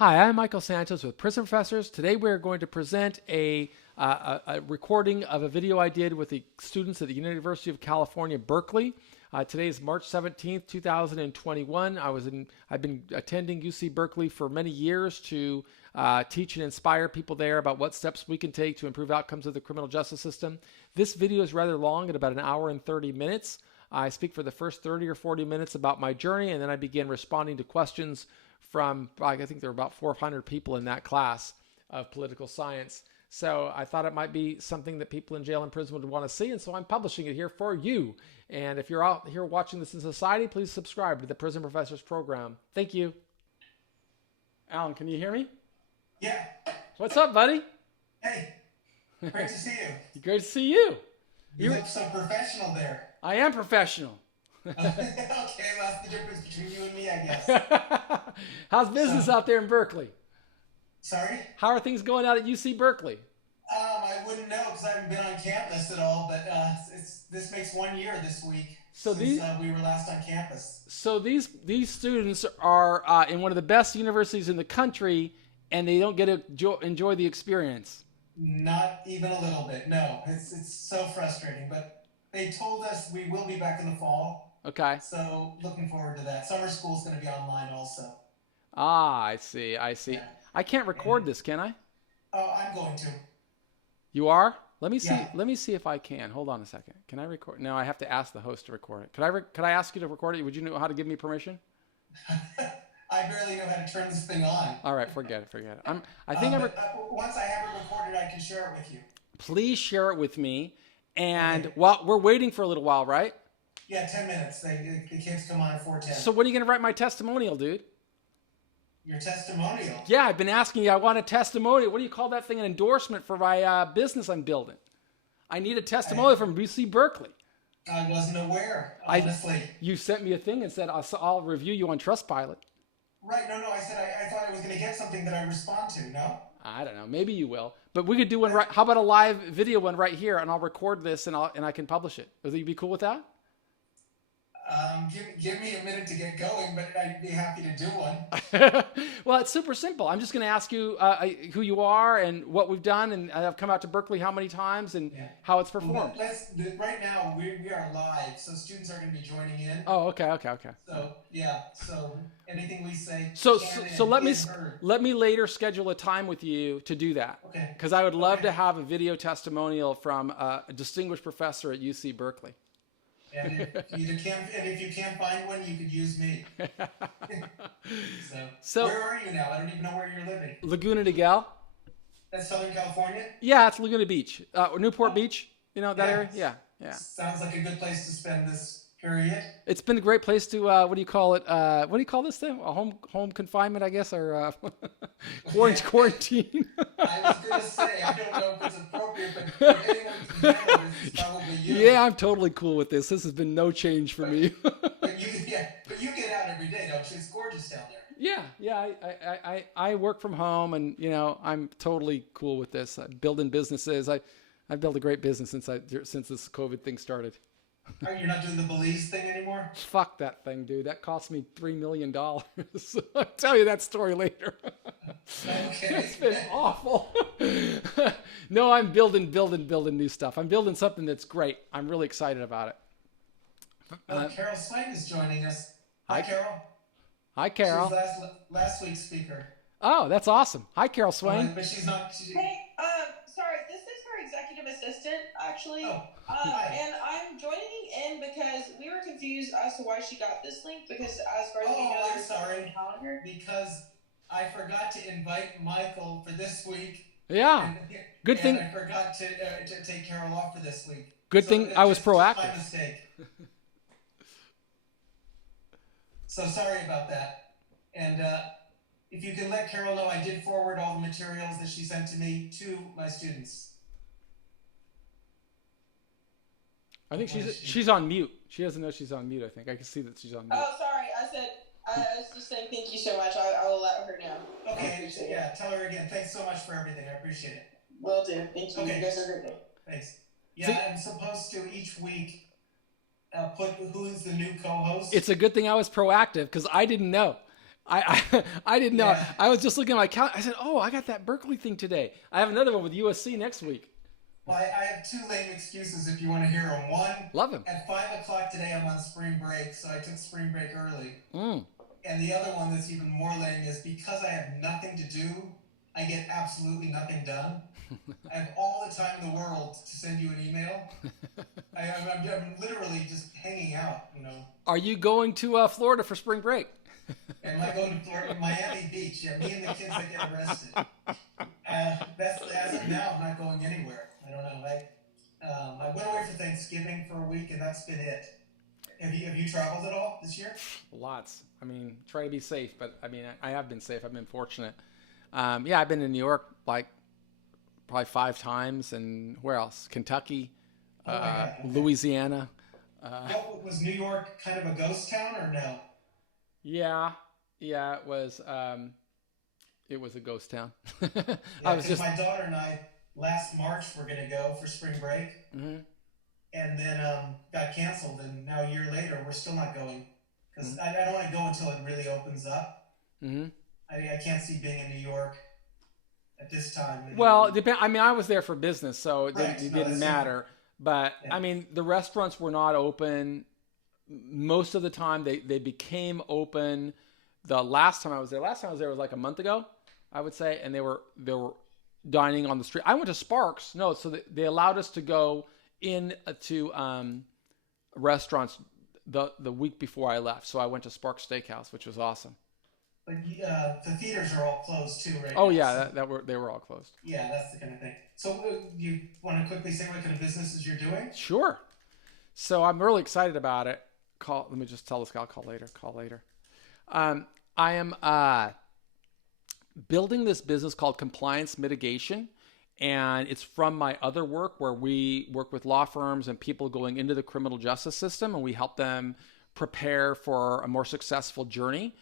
Hi, I'm Michael Santos with Prison Professors. Today we're going to present a recording of a video I did with the students at the University of California, Berkeley. Today is March 17th, 2021. I've been attending UC Berkely for many years to teach and inspire people there about what steps we can take to improve outcomes of the criminal justice system. This video is rather long, at about an hour and 30 minutes. I speak for the first 30 or 40 minutes about my journey, and then I begin responding to questions from, I think there were about 400 people in that class of political science. So I thought it might be something that people in jail and prison would want to see, and so I'm publishing it here for you. And if you're out here watching this in society, please subscribe to the Prison Professors program. Thank you. Alan, can you hear me? Yeah. What's up, buddy? Hey, great to see you. Great to see you. You look so professional there. I am professional. Okay, well, that's the difference between you and me, I guess. How's business out there in Berkeley? Sorry? How are things going out at UC Berkely? I wouldn't know because I haven't been on campus at all, but this makes 1 year this week since we were last on campus. So these students are in one of the best universities in the country, and they don't get to enjoy the experience. Not even a little bit, no. It's so frustrating, but they told us we will be back in the fall. Okay. So looking forward to that. Summer school's going to be online also. Ah, I see. Yeah. I can't record this, can I? Oh, I'm going to. You are? Let me see. Yeah. Let me see if I can. Hold on a second. Can I record? No, I have to ask the host to record it. Could I ask you to record it? Would you know how to give me permission? I barely know how to turn this thing on. All right, forget it. Once I have it recorded, I can share it with you. Please share it with me. And Okay. while we're waiting for a little while, right? Yeah, 10 minutes. The kids come on at 4:10. So when are you going to write my testimonial, dude? Your testimonial? Yeah, I've been asking you. I want a testimonial. What do you call that thing? An endorsement for my business I'm building. I need a testimonial from UC Berkely. I wasn't aware, honestly. You sent me a thing and said, I'll review you on Trustpilot. Right, no, I said I thought I was going to get something that I respond to, no? I don't know. Maybe you will. But we could do one right. How about a live video one right here, and I'll record this and I can publish it. Would you be cool with that? Give me a minute to get going, but I'd be happy to do one. Well, it's super simple. I'm just going to ask you who you are and what we've done, and I've come out to Berkeley how many times and how it's performed. Right now, we are live, so students are going to be joining in. Oh, okay. So, yeah, so anything we say So is heard. let me later schedule a time with you to do that. Okay. Because I would love to have a video testimonial from a distinguished professor at UC Berkely. And if you can't find one, you could use me. So where are you now? I don't even know where you're living. Laguna de Gal. That's Southern California? Yeah, it's Laguna Beach. Newport Beach. You know that area? Yeah. Sounds like a good place to spend this period. It's been a great place to, what do you call it? What do you call this thing? A home confinement, I guess, or quarantine. I was going to say, I don't know if it's appropriate, but for anyone who's handle this, it's probably you. Yeah, I'm totally cool with this. This has been no change for me. But you get out every day, don't you? It's gorgeous down there. Yeah. I work from home, and I'm totally cool with this. I'm building businesses. I've built a great business since this COVID thing started. You're not doing the Belize thing anymore? Fuck that thing, dude. That cost me $3 million. I'll tell you that story later. Okay. It's been awful. No, I'm building new stuff. I'm building something that's great. I'm really excited about it. Carol Swain is joining us. Hi, Carol. Hi, Carol. She was last week's speaker. Oh, that's awesome. Hi, Carol Swain. But she's not. Hey, sorry, this is her executive assistant, actually. Oh, hi. And I'm joining in because we were confused as to why she got this link, because as far as we know, I'm there's sorry. calendar. Because I forgot to invite Michael for this week. Yeah. Good thing. I forgot to take Carol off for this week. Good thing I was proactive. My mistake. So sorry about that. And if you can let Carol know, I did forward all the materials that she sent to me to my students. I think she's on mute. She doesn't know she's on mute, I think. I can see that she's on mute. Oh, sorry. I was just saying thank you so much. I will let her know. Okay, yeah, tell her again. Thanks so much for everything. I appreciate it. Will do. Thank you. Okay. You guys are great. Thanks. Yeah, I'm supposed to each week put who's the new co-host. It's a good thing I was proactive because I didn't know. I didn't know. Yeah. I was just looking at my calendar. I said, "Oh, I got that Berkeley thing today. I have another one with USC next week." Well, I have two lame excuses if you want to hear them. One, Love him. at 5 o'clock today, I'm on spring break, so I took spring break early. Mm. And the other one that's even more lame is because I have nothing to do, I get absolutely nothing done. I have all the time in the world to send you an email. I'm literally just hanging out, you know. Are you going to Florida for spring break? Am I going to Florida? Miami Beach. Yeah, me and the kids that get arrested. That's as of now. I'm not going anywhere. I don't know. I went away for Thanksgiving for a week, and that's been it. Have you traveled at all this year? Lots. I mean, try to be safe, but I mean, I have been safe. I've been fortunate. Yeah, I've been in New York like probably 5 times, and where else? Kentucky, Okay. Louisiana. Was New York kind of a ghost town or no? Yeah, it was. It was a ghost town. Yeah, I was because just. my daughter and I last March were going to go for spring break, Mhm. and then got canceled, and now a year later we're still not going because I don't want to go until it really opens up. Mm-hmm. I can't see being in New York at this time. Well, it depend. I mean, I was there for business, so it Right. didn't, No, that's matter. But Yeah. I mean, the restaurants were not open most of the time. They became open the last time I was there. Last time I was there was like a month ago, I would say, and they were dining on the street. I went to Sparks. No, so they allowed us to go in to restaurants the week before I left. So I went to Sparks Steakhouse, which was awesome. But the theaters are all closed too, right? Oh now, yeah, so- they were all closed. yeah, that's the kind of thing. So you want to quickly say what kind of businesses you're doing? Sure. So I'm really excited about it. Let me just tell this guy. I'll call later. I am building this business called Compliance Mitigation, and it's from my other work where we work with law firms and people going into the criminal justice system, and we help them prepare for a more successful journey.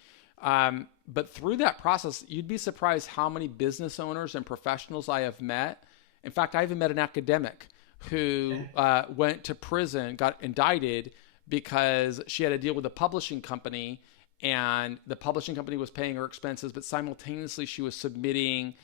But through that process, you'd be surprised how many business owners and professionals I have met. In fact, I even met an academic who went to prison, got indicted because she had a deal with a publishing company, and the publishing company was paying her expenses, but simultaneously she was submitting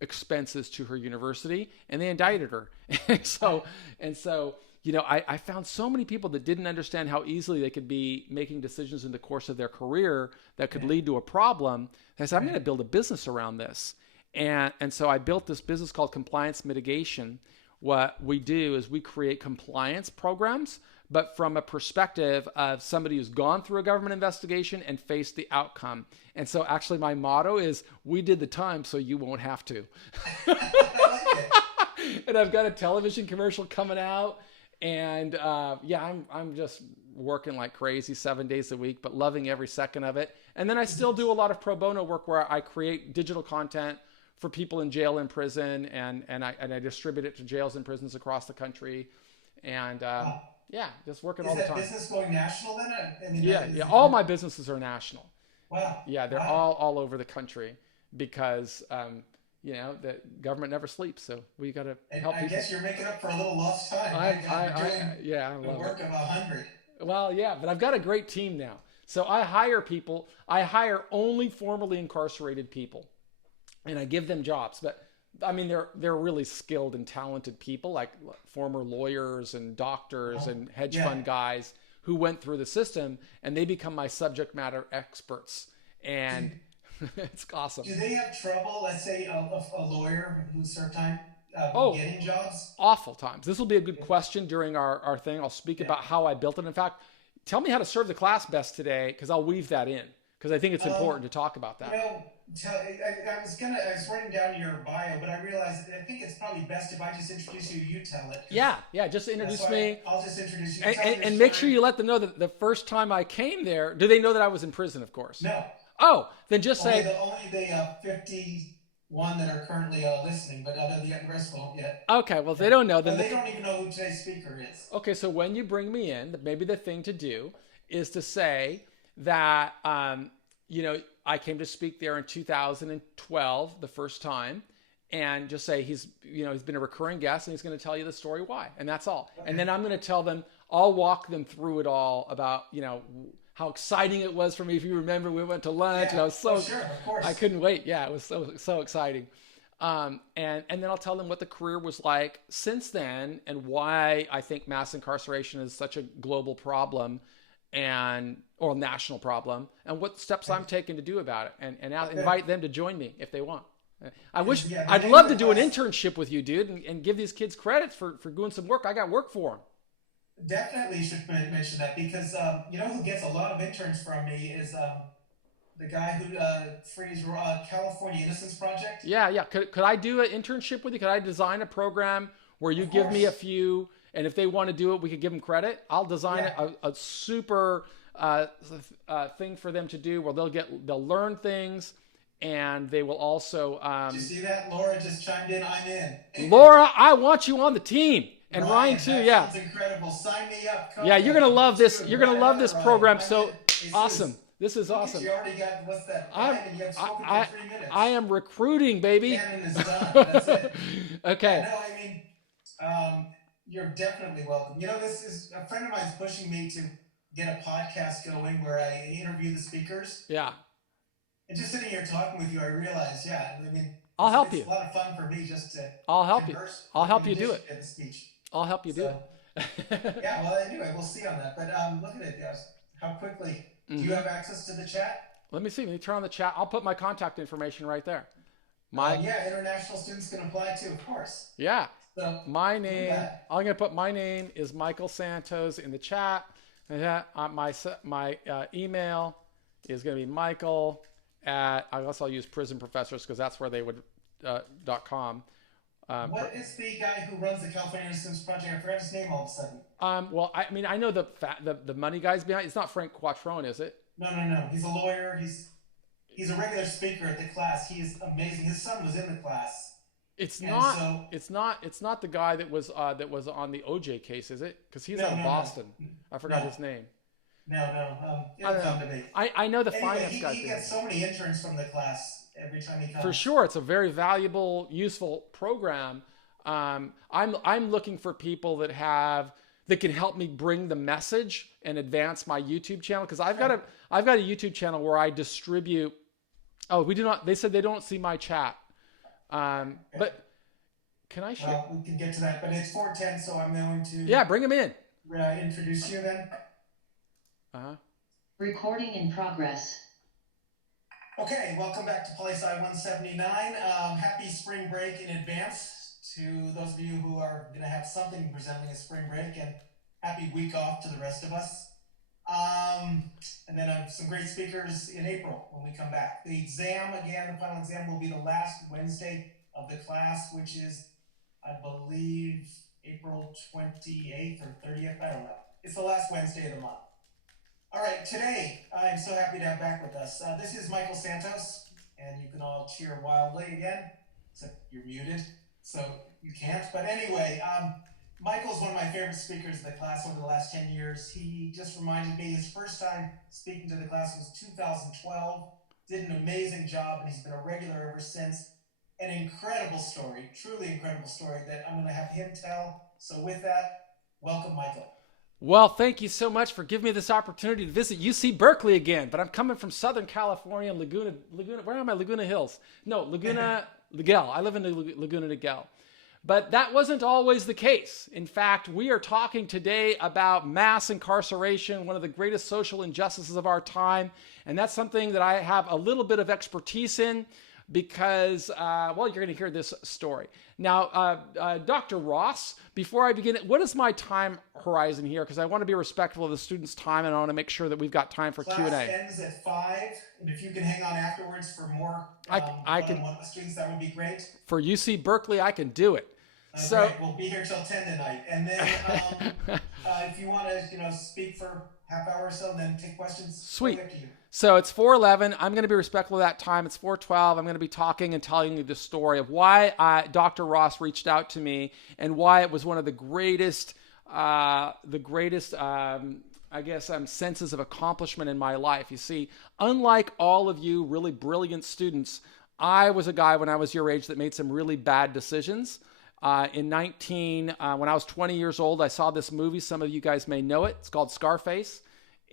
expenses to her university, and they indicted her. and so, you know, I found so many people that didn't understand how easily they could be making decisions in the course of their career that could lead to a problem. I said, I'm going to build a business around this. And so I built this business called Compliance Mitigation. What we do is we create compliance programs, but from a perspective of somebody who's gone through a government investigation and faced the outcome. And so actually my motto is, we did the time so you won't have to. I like it. And I've got a television commercial coming out. And yeah, I'm just working like crazy 7 days a week, but loving every second of it. And then I still do a lot of pro bono work where I create digital content for people in jail and prison, and I distribute it to jails and prisons across the country. And yeah, just working all the time. Is that business going national then? I mean, Yeah. All my businesses are national. Wow. Yeah, they're all over the country because you know, the government never sleeps, so we got to help people. I guess you're making up for a little lost time. I the love work it. of 100. Well, yeah, but I've got a great team now. So I hire people. I hire only formerly incarcerated people, and I give them jobs. But I mean, they're really skilled and talented people, like former lawyers and doctors and hedge fund guys who went through the system, and they become my subject matter experts. And it's awesome. Do they have trouble, let's say, a lawyer who served time getting jobs? Awful times. This will be a good question during our thing. I'll speak about how I built it. In fact, tell me how to serve the class best today, because I'll weave that in, because I think it's important to talk about that. You know, I was writing down your bio, but I realized I think it's probably best if I just introduce you. You tell it. Yeah. Just introduce me. I'll just introduce you. And make sure you let them know that the first time I came there, do they know that I was in prison? Of course. No. Oh, then just say. Only the 51 that are currently listening, but the rest won't yet. Okay, well, if they don't know, then they don't even know who today's speaker is. Okay, so when you bring me in, maybe the thing to do is to say that, you know, I came to speak there in 2012, the first time, and just say he's been a recurring guest and he's going to tell you the story why, and that's all. Okay. And then I'm going to tell them, I'll walk them through it all about, you know, how exciting it was for me. If you remember, we went to lunch, and I was Oh, sure, of course. I couldn't wait. Yeah, it was so exciting. And then I'll tell them what the career was like since then and why I think mass incarceration is such a global problem or national problem, and what steps I'm taking to do about it, and invite them to join me if they want. I'd love to do an internship with you, dude, and give these kids credit for doing some work. I got work for them. Definitely should mention that because you know who gets a lot of interns from me is the guy who Fray's California Innocence Project. Yeah. Could I do an internship with you? Could I design a program where you give me a few, and if they want to do it, we could give them credit? I'll design a super thing for them to do where they'll learn things, and they will also. Did you see that? Laura just chimed in. I'm in. Laura, I want you on the team. And Ryan too, yeah. That's incredible. Sign me up. Yeah, you're gonna love this. You're gonna love this program. So awesome. This is awesome. You already got what's that? And you have spoken for 3 minutes. I am recruiting, baby. Cannon is done. That's it. Okay. No, I mean, you're definitely welcome. You know, this is a friend of mine's pushing me to get a podcast going where I interview the speakers. Yeah. And just sitting here talking with you, I realize, I mean, I'll help you. It's a lot of fun for me just to. I'll help converse you. I'll help you do it. At the speech. I'll help you do it. Yeah, well, anyway, we'll see on that. But look at it, guys. How quickly. Do you have access to the chat? Let me see. Let me turn on the chat. I'll put my contact information right there. International students can apply too, of course. Yeah. So, my name. I'm gonna put my name is Michael Santos in the chat. And my email is gonna be Michael at. I guess I'll use Prison Professors because that's where they would .com. What is the guy who runs the California Innocence Project? I forgot his name all of a sudden. Well, I mean, I know the money guys behind. It's not Frank Quattrone, is it? No. He's a lawyer. He's a regular speaker at the class. He is amazing. His son was in the class. It's not the guy that was on the OJ case, is it? Because he's out of Boston. No. I forgot his name. No. It'll come to me. I know the finance guy. He gets so many interns from the class every time he comes. For sure, it's a very valuable, useful program. I'm looking for people that can help me bring the message and advance my YouTube channel, because I've got a YouTube channel where I distribute. Oh, we do not. They said they don't see my chat. But can I share? Well, we can get to that, but it's 4:10, so I'm going to. Yeah, bring them in. Introduce you then. Recording in progress. Okay, welcome back to Poli-Sci 179. Happy spring break in advance to those of you who are going to have something resembling a spring break, and happy week off to the rest of us. And then I have some great speakers in April when we come back. The final exam will be the last Wednesday of the class, which is, I believe, April 28th or 30th. I don't know. It's the last Wednesday of the month. All right, today, I'm so happy to have back with us. This is Michael Santos, and you can all cheer wildly again, except you're muted, so you can't. But anyway, Michael's one of my favorite speakers in the class over the last 10 years. He just reminded me his first time speaking to the class was 2012, did an amazing job, and he's been a regular ever since. An incredible story, truly incredible story that I'm going to have him tell. So with that, welcome, Michael. Well, thank you so much for giving me this opportunity to visit UC Berkely again. But I'm coming from Southern California, Laguna. Where am I? Laguna Hills. No, Laguna Niguel. I live in Laguna Niguel. But that wasn't always the case. In fact, we are talking today about mass incarceration, one of the greatest social injustices of our time. And that's something that I have a little bit of expertise in because, you're going to hear this story. Now, Dr. Ross, before I begin, what is my time horizon here? Because I want to be respectful of the students' time, and I want to make sure that we've got time for Q&A. Class ends at 5, and if you can hang on afterwards for more one-on-one students, that would be great. For UC Berkely, I can do it. So great. We'll be here till 10 tonight. And then if you want to speak for half hour or so, and then take questions. Sweet. So it's 4:11. I'm going to be respectful of that time. It's 4:12. I'm going to be talking and telling you the story of why Dr. Ross reached out to me and why it was one of the greatest senses of accomplishment in my life. You see, unlike all of you really brilliant students, I was a guy when I was your age that made some really bad decisions. When I was 20 years old, I saw this movie. Some of you guys may know it. It's called Scarface.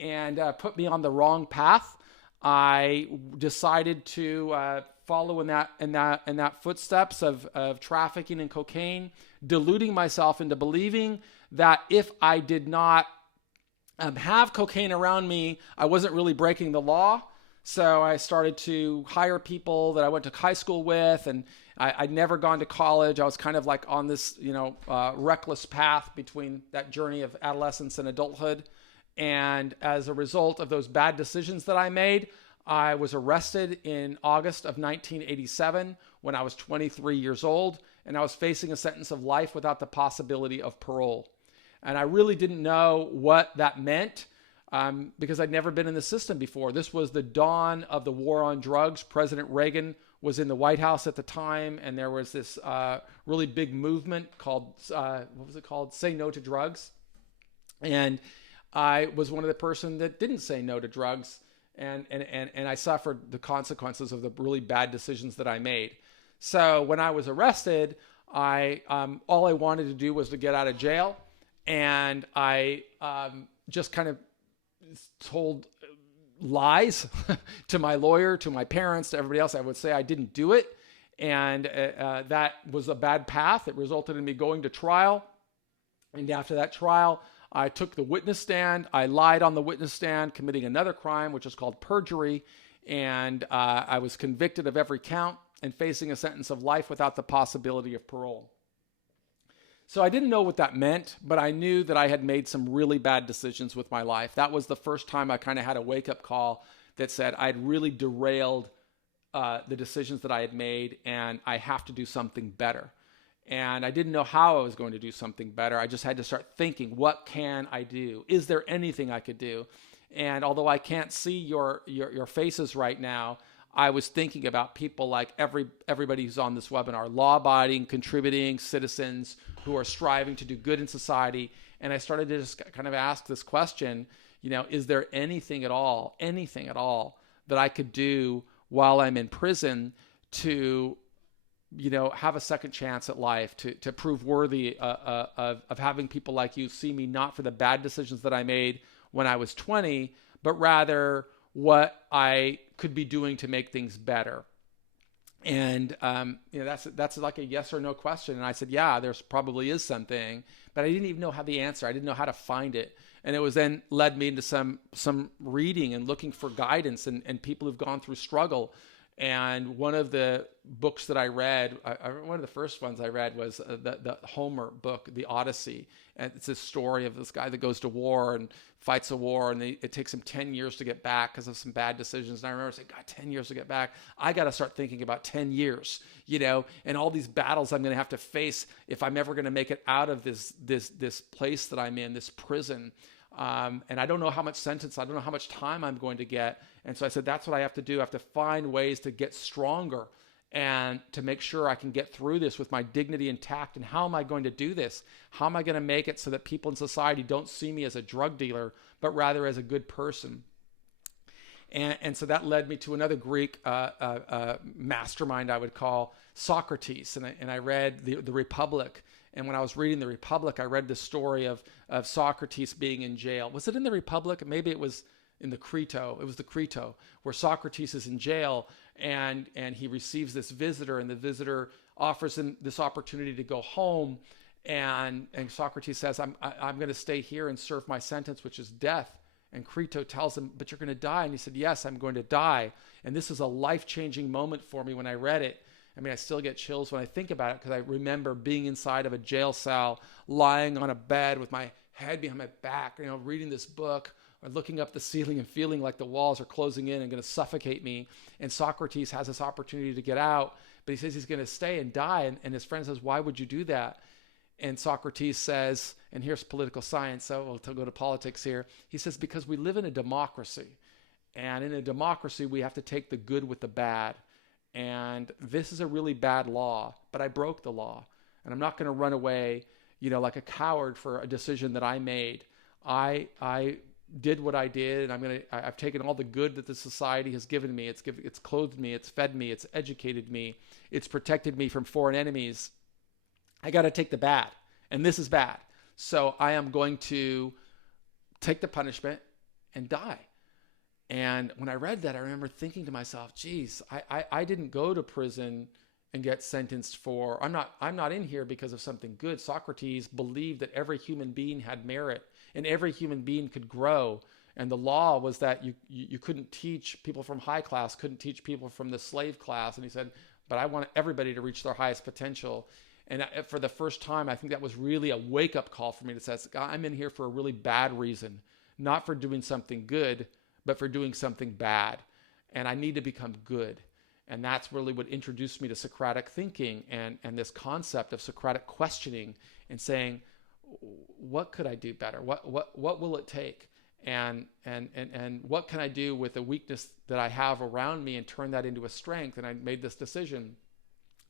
and put me on the wrong path. I decided to follow in that footsteps of trafficking in cocaine, deluding myself into believing that if I did not have cocaine around me, I wasn't really breaking the law. So I started to hire people that I went to high school with, and I'd never gone to college. I was kind of like on this, reckless path between that journey of adolescence and adulthood. And as a result of those bad decisions that I made, I was arrested in August of 1987 when I was 23 years old, and I was facing a sentence of life without the possibility of parole. And I really didn't know what that meant because I'd never been in the system before. This was the dawn of the war on drugs. President Reagan was in the White House at the time, and there was this really big movement called, what was it called? Say No to Drugs. And I was one of the person that didn't say no to drugs, and I suffered the consequences of the really bad decisions that I made. So when I was arrested, all I wanted to do was to get out of jail, and I just kind of told lies to my lawyer, to my parents, to everybody else. I would say I didn't do it, and that was a bad path. It resulted in me going to trial, and after that trial, I took the witness stand. I lied on the witness stand, committing another crime, which is called perjury, and I was convicted of every count and facing a sentence of life without the possibility of parole. So I didn't know what that meant, but I knew that I had made some really bad decisions with my life. That was the first time I kind of had a wake-up call that said I'd really derailed the decisions that I had made, and I have to do something better. And I didn't know how I was going to do something better. I just had to start thinking, what can I do? Is there anything I could do? And although I can't see your faces right now, I was thinking about people like everybody who's on this webinar, law-abiding, contributing citizens who are striving to do good in society. And I started to just kind of ask this question, is there anything at all that I could do while I'm in prison to, have a second chance at life, to prove worthy of having people like you see me not for the bad decisions that I made when I was 20, but rather what I could be doing to make things better. And that's like a yes or no question. And I said, yeah, there's probably is something, but I didn't even know how the answer. I didn't know how to find it. And it was then led me into some reading and looking for guidance and people who've gone through struggle. And one of the books that I read, one of the first ones I read was the Homer book, The Odyssey. And it's a story of this guy that goes to war and fights a war, and it takes him 10 years to get back because of some bad decisions. And I remember saying, God, 10 years to get back. I got to start thinking about 10 years, and all these battles I'm going to have to face if I'm ever going to make it out of this place that I'm in, this prison. And I don't know how much sentence, I don't know how much time I'm going to get. And so I said, that's what I have to do. I have to find ways to get stronger and to make sure I can get through this with my dignity intact. And how am I going to do this? How am I going to make it so that people in society don't see me as a drug dealer, but rather as a good person? And so that led me to another Greek mastermind, I would call Socrates. And I read the Republic. And when I was reading the Republic, I read the story of Socrates being in jail. Was it in the Republic? Maybe it was in the Crito. It was the Crito, where Socrates is in jail, and he receives this visitor, and the visitor offers him this opportunity to go home. And Socrates says, I'm going to stay here and serve my sentence, which is death. And Crito tells him, but you're going to die. And he said, yes, I'm going to die. And this is a life-changing moment for me when I read it. I mean, I still get chills when I think about it, because I remember being inside of a jail cell, lying on a bed with my head behind my back, reading this book, or looking up the ceiling and feeling like the walls are closing in and going to suffocate me. And Socrates has this opportunity to get out, but he says he's going to stay and die. And his friend says, why would you do that? And Socrates says, and here's political science, so we'll go to politics here. He says, because we live in a democracy. And in a democracy, we have to take the good with the bad. And this is a really bad law, but I broke the law. And I'm not going to run away, like a coward for a decision that I made. I did what I did, and I've taken all the good that the society has given me. It's clothed me, it's fed me, it's educated me, it's protected me from foreign enemies. I got to take the bad, and this is bad. So I am going to take the punishment, and die. And when I read that, I remember thinking to myself, geez, I didn't go to prison and get sentenced for, I'm not in here because of something good. Socrates believed that every human being had merit and every human being could grow. And the law was that you couldn't teach people from high class, couldn't teach people from the slave class. And he said, but I want everybody to reach their highest potential. And for the first time, I think that was really a wake-up call for me that says, I'm in here for a really bad reason, not for doing something good, but for doing something bad. And I need to become good. And that's really what introduced me to Socratic thinking and this concept of Socratic questioning and saying, what could I do better? What will it take? And what can I do with the weakness that I have around me and turn that into a strength? And I made this decision.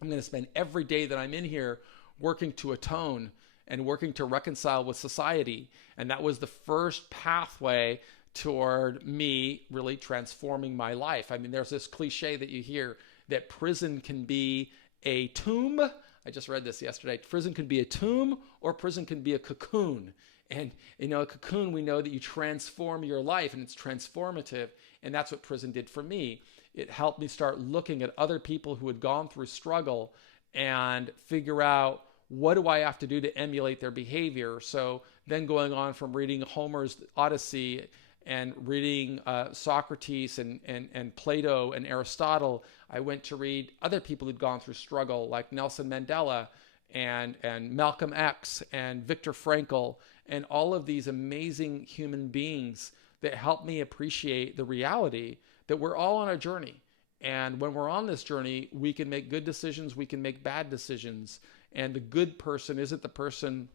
I'm going to spend every day that I'm in here working to atone and working to reconcile with society. And that was the first pathway toward me really transforming my life. I mean, there's this cliche that you hear that prison can be a tomb. I just read this yesterday. Prison can be a tomb or prison can be a cocoon. And, a cocoon, we know that you transform your life and it's transformative. And that's what prison did for me. It helped me start looking at other people who had gone through struggle and figure out, what do I have to do to emulate their behavior? So then going on from reading Homer's Odyssey and reading Socrates and Plato and Aristotle, I went to read other people who'd gone through struggle, like Nelson Mandela and Malcolm X and Viktor Frankl, and all of these amazing human beings that helped me appreciate the reality that we're all on a journey. And when we're on this journey, we can make good decisions, we can make bad decisions. And the good person isn't the person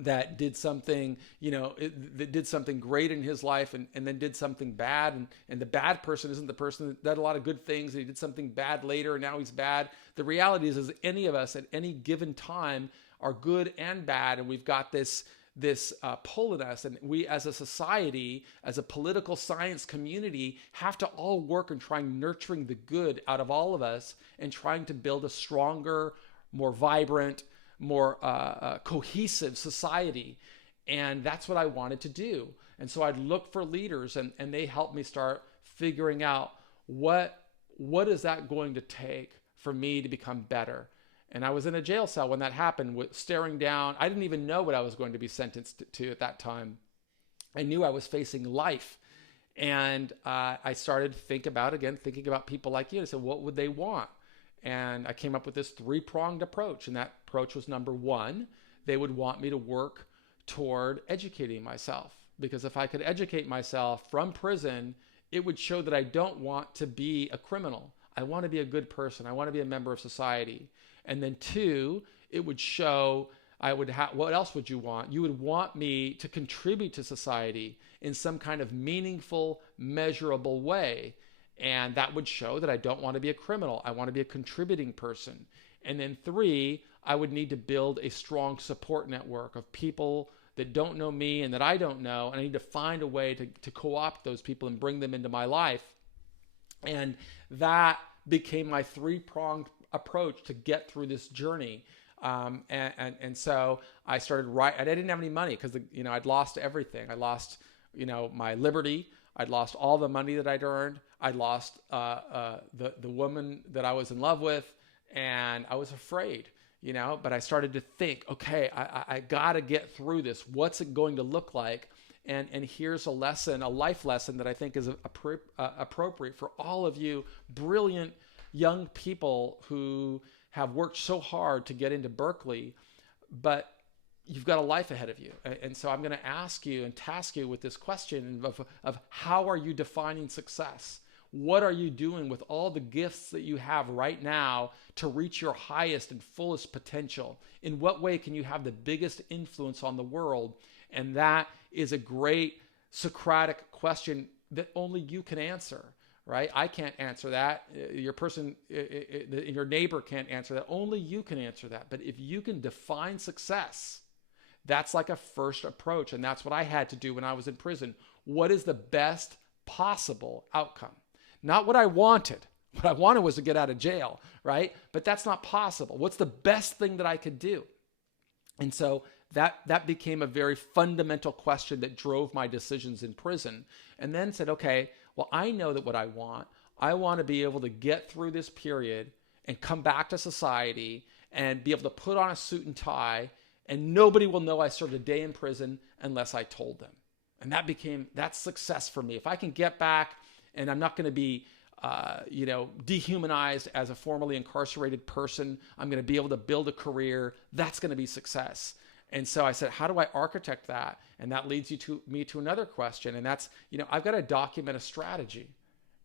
that did something, that did something great in his life and then did something bad. And the bad person isn't the person that did a lot of good things and he did something bad later and now he's bad. The reality is any of us at any given time are good and bad. And we've got this pull in us. And we as a society, as a political science community, have to all work on trying nurturing the good out of all of us and trying to build a stronger, more vibrant, more cohesive society. And that's what I wanted to do. And so I'd look for leaders and they helped me start figuring out what is that going to take for me to become better. And I was in a jail cell when that happened, staring down. I didn't even know what I was going to be sentenced to at that time. I knew I was facing life. And I started thinking about people like you. I said, what would they want? And I came up with this 3-pronged approach. And that approach was, number one, they would want me to work toward educating myself. Because if I could educate myself from prison, it would show that I don't want to be a criminal. I want to be a good person. I want to be a member of society. And then 2, it would show what else would you want? You would want me to contribute to society in some kind of meaningful, measurable way. And that would show that I don't want to be a criminal. I want to be a contributing person. And then 3, I would need to build a strong support network of people that don't know me and that I don't know. And I need to find a way to co-opt those people and bring them into my life. And that became my 3-pronged approach to get through this journey. And so I started writing. I didn't have any money because I'd lost everything. I lost my liberty. I'd lost all the money that I'd earned. I'd lost the woman that I was in love with, and I was afraid. But I started to think, okay, I got to get through this. What's it going to look like? And here's a life lesson that I think is appropriate for all of you brilliant young people who have worked so hard to get into Berkeley, but you've got a life ahead of you. And so I'm going to ask you and task you with this question of how are you defining success? What are you doing with all the gifts that you have right now to reach your highest and fullest potential? In what way can you have the biggest influence on the world? And that is a great Socratic question that only you can answer. Right? I can't answer that. Your neighbor can't answer that. Only you can answer that. But if you can define success, that's like a first approach. And that's what I had to do when I was in prison. What is the best possible outcome? Not what I wanted. What I wanted was to get out of jail, right? But that's not possible. What's the best thing that I could do? And so that became a very fundamental question that drove my decisions in prison. And then said, okay, well, I know that what I want to be able to get through this period and come back to society and be able to put on a suit and tie, and nobody will know I served a day in prison unless I told them. And that's success for me. If I can get back and I'm not going to be dehumanized as a formerly incarcerated person, I'm going to be able to build a career. That's going to be success. And so I said, how do I architect that? And that leads me to another question. And that's, I've got to document a strategy.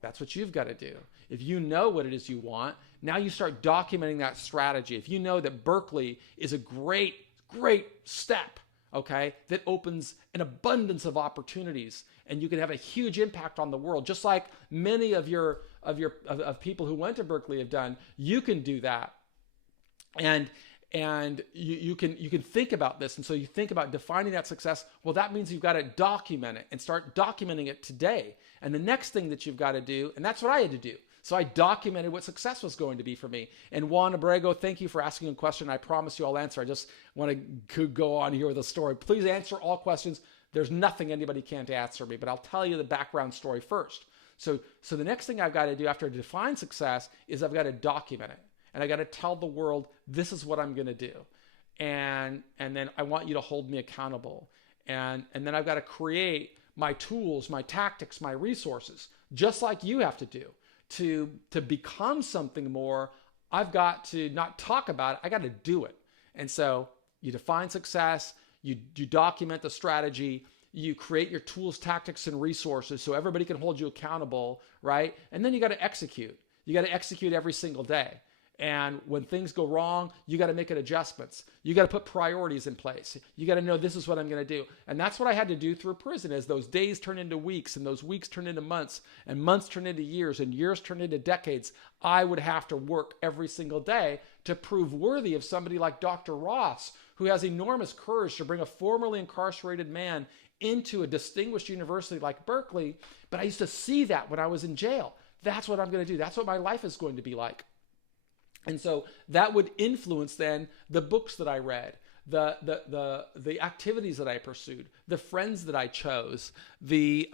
That's what you've got to do. If you know what it is you want, now you start documenting that strategy. If you know that Berkeley is a great step, okay, that opens an abundance of opportunities, and you can have a huge impact on the world, just like many of people who went to Berkeley have done. You can do that, and you can think about this. And so you think about defining that success. Well, that means you've got to document it and start documenting it today. And the next thing that you've got to do, and that's what I had to do. So I documented what success was going to be for me. And Juan Abrego, thank you for asking a question. I promise you I'll answer. I just want to go on here with a story. Please answer all questions. There's nothing anybody can't answer me, but I'll tell you the background story first. So the next thing I've got to do after I define success is I've got to document it. And I got to tell the world, this is what I'm going to do. And then I want you to hold me accountable. And then I've got to create my tools, my tactics, my resources, just like you have to do. To become something more, I've got to not talk about it, I got to do it. And so you define success, you document the strategy, you create your tools, tactics, and resources so everybody can hold you accountable, right? And then you got to execute. You got to execute every single day. And when things go wrong, you got to make adjustments. You got to put priorities in place. You got to know this is what I'm going to do. And that's what I had to do through prison. As those days turn into weeks, and those weeks turn into months, and months turn into years, and years turn into decades, I would have to work every single day to prove worthy of somebody like Dr. Ross, who has enormous courage to bring a formerly incarcerated man into a distinguished university like Berkeley. But I used to see that when I was in jail. That's what I'm going to do. That's what my life is going to be like. And so that would influence then the books that I read, the activities that I pursued, the friends that I chose, the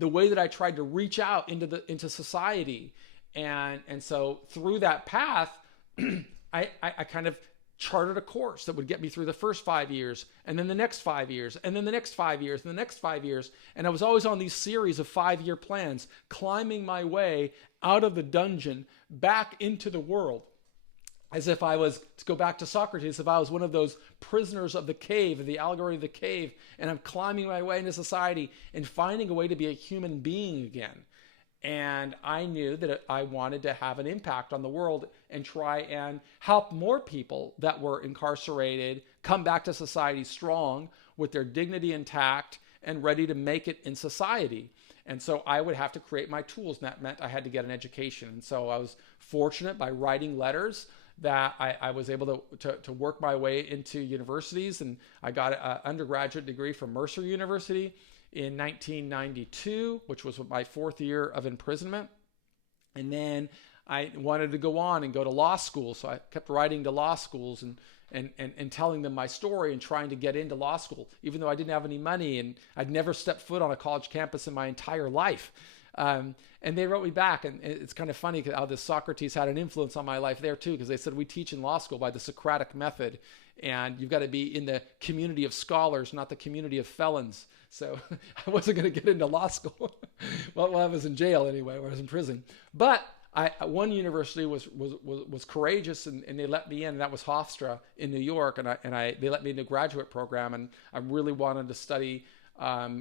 way that I tried to reach out into society, and so through that path, I kind of charted a course that would get me through the first 5 years, and then the next 5 years, and then the next 5 years, and the next 5 years, and I was always on these series of 5-year plans, climbing my way out of the dungeon back into the world. As if I was, to go back to Socrates, if I was one of those prisoners of the cave, of the allegory of the cave, and I'm climbing my way into society and finding a way to be a human being again. And I knew that I wanted to have an impact on the world and try and help more people that were incarcerated come back to society strong, with their dignity intact and ready to make it in society. And so I would have to create my tools, and that meant I had to get an education. And so I was fortunate by writing letters that I was able to work my way into universities, and I got an undergraduate degree from Mercer University in 1992, which was my 4th year of imprisonment. And then I wanted to go on and go to law school, so I kept writing to law schools and telling them my story and trying to get into law school, even though I didn't have any money and I'd never stepped foot on a college campus in my entire life. And they wrote me back, and it's kind of funny how this Socrates had an influence on my life there too, because they said we teach in law school by the Socratic method, and you've got to be in the community of scholars, not the community of felons. So I wasn't going to get into law school. Well, I was in jail anyway, or I was in prison. But one university was courageous, and they let me in, and that was Hofstra in New York, and they let me into a graduate program, and I really wanted to study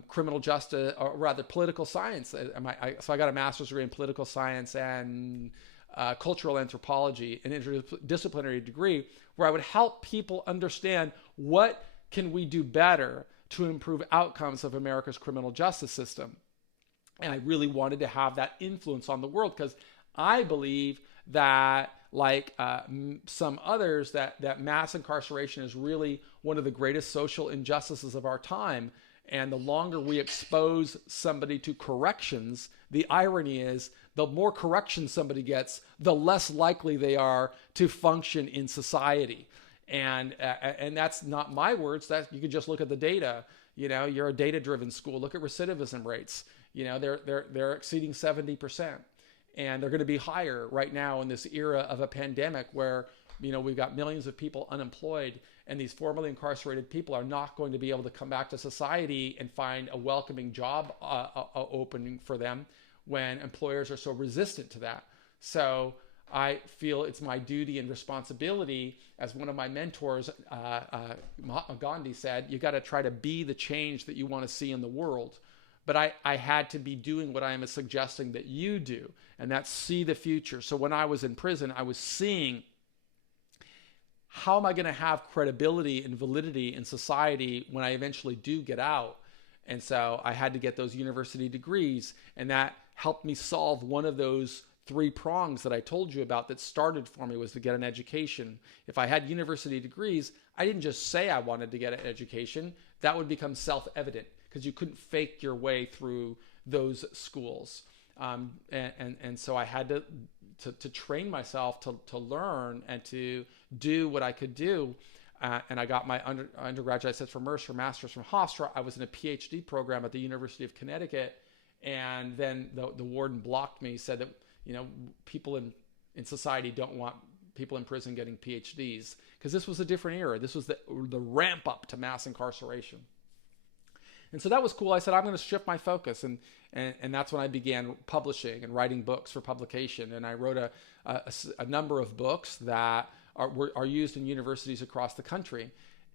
criminal justice, or rather political science. So I got a master's degree in political science and cultural anthropology, an interdisciplinary degree, where I would help people understand what can we do better to improve outcomes of America's criminal justice system. And I really wanted to have that influence on the world, because I believe that, like some others, that mass incarceration is really one of the greatest social injustices of our time. And the longer we expose somebody to corrections, the irony is the more corrections somebody gets, the less likely they are to function in society. And that's not my words. That you could just look at the data. You're a data-driven school. Look at recidivism rates. They're exceeding 70%, and they're going to be higher right now in this era of a pandemic where we've got millions of people unemployed, and these formerly incarcerated people are not going to be able to come back to society and find a welcoming job opening for them when employers are so resistant to that. So I feel it's my duty and responsibility, as one of my mentors, Mahatma Gandhi, said, you got to try to be the change that you want to see in the world. But I had to be doing what I am suggesting that you do, and that's see the future. So when I was in prison, I was seeing, how am I going to have credibility and validity in society when I eventually do get out? And so I had to get those university degrees, and that helped me solve one of those 3 prongs that I told you about that started for me, was to get an education. If I had university degrees, I didn't just say I wanted to get an education. That would become self-evident, because you couldn't fake your way through those schools. And so I had to train myself to learn and to do what I could do. And I got my undergraduate, I said, from Mercer, master's from Hofstra. I was in a PhD program at the University of Connecticut. And then the warden blocked me, said that, people in society don't want people in prison getting PhDs, because this was a different era. This was the ramp up to mass incarceration. And so that was cool. I said, I'm going to shift my focus. And that's when I began publishing and writing books for publication. And I wrote a number of books that are used in universities across the country.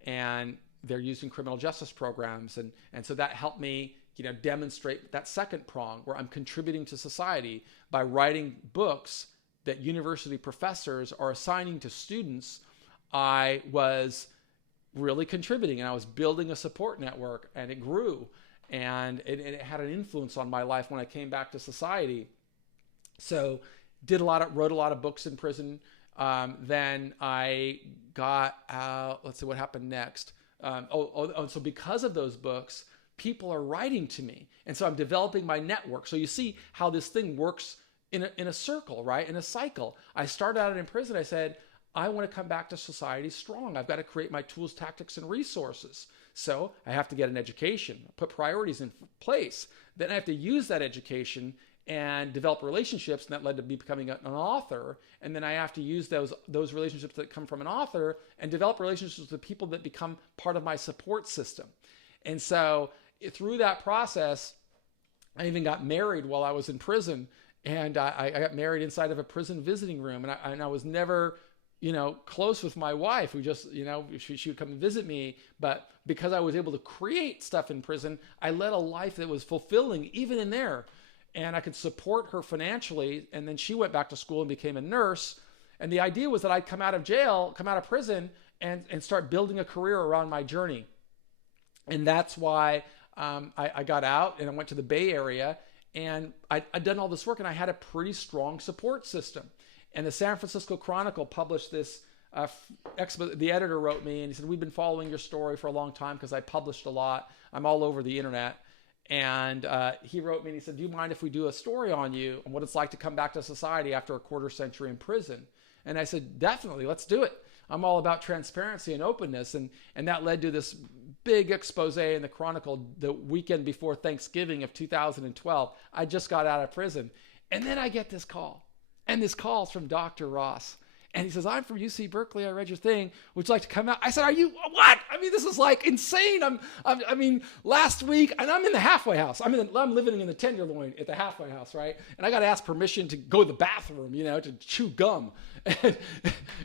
And they're used in criminal justice programs. And so that helped me demonstrate that second prong, where I'm contributing to society by writing books that university professors are assigning to students. I was really contributing, and I was building a support network, and it grew, and it had an influence on my life when I came back to society. So wrote a lot of books in prison. Then I got out. Let's see what happened next. So because of those books, people are writing to me, and so I'm developing my network. So you see how this thing works in a circle, right? In a cycle. I started out in prison. I said, I want to come back to society strong. I've got to create my tools, tactics, and resources. So I have to get an education, put priorities in place. Then I have to use that education and develop relationships, and that led to me becoming an author. And then I have to use those relationships that come from an author and develop relationships with people that become part of my support system. And so through that process, I even got married while I was in prison. And I got married inside of a prison visiting room. And I was never close with my wife, who just, she would come and visit me. But because I was able to create stuff in prison, I led a life that was fulfilling, even in there. And I could support her financially. And then she went back to school and became a nurse. And the idea was that I'd come out of prison and start building a career around my journey. And that's why I got out and I went to the Bay Area, and I'd done all this work, and I had a pretty strong support system. And the San Francisco Chronicle published this, the editor wrote me and he said, we've been following your story for a long time because I published a lot. I'm all over the internet. And he wrote me and he said, do you mind if we do a story on you and what it's like to come back to society after a quarter century in prison? And I said, definitely, let's do it. I'm all about transparency and openness. And that led to this big expose in the Chronicle the weekend before Thanksgiving of 2012. I just got out of prison. And then I get this call. And this call is from Dr. Ross. And he says, I'm from UC Berkely. I read your thing. Would you like to come out? I said, are you, what? I mean, this is like insane. Last week, and I'm in the halfway house. I'm living in the Tenderloin at the halfway house, right? And I got to ask permission to go to the bathroom, to chew gum.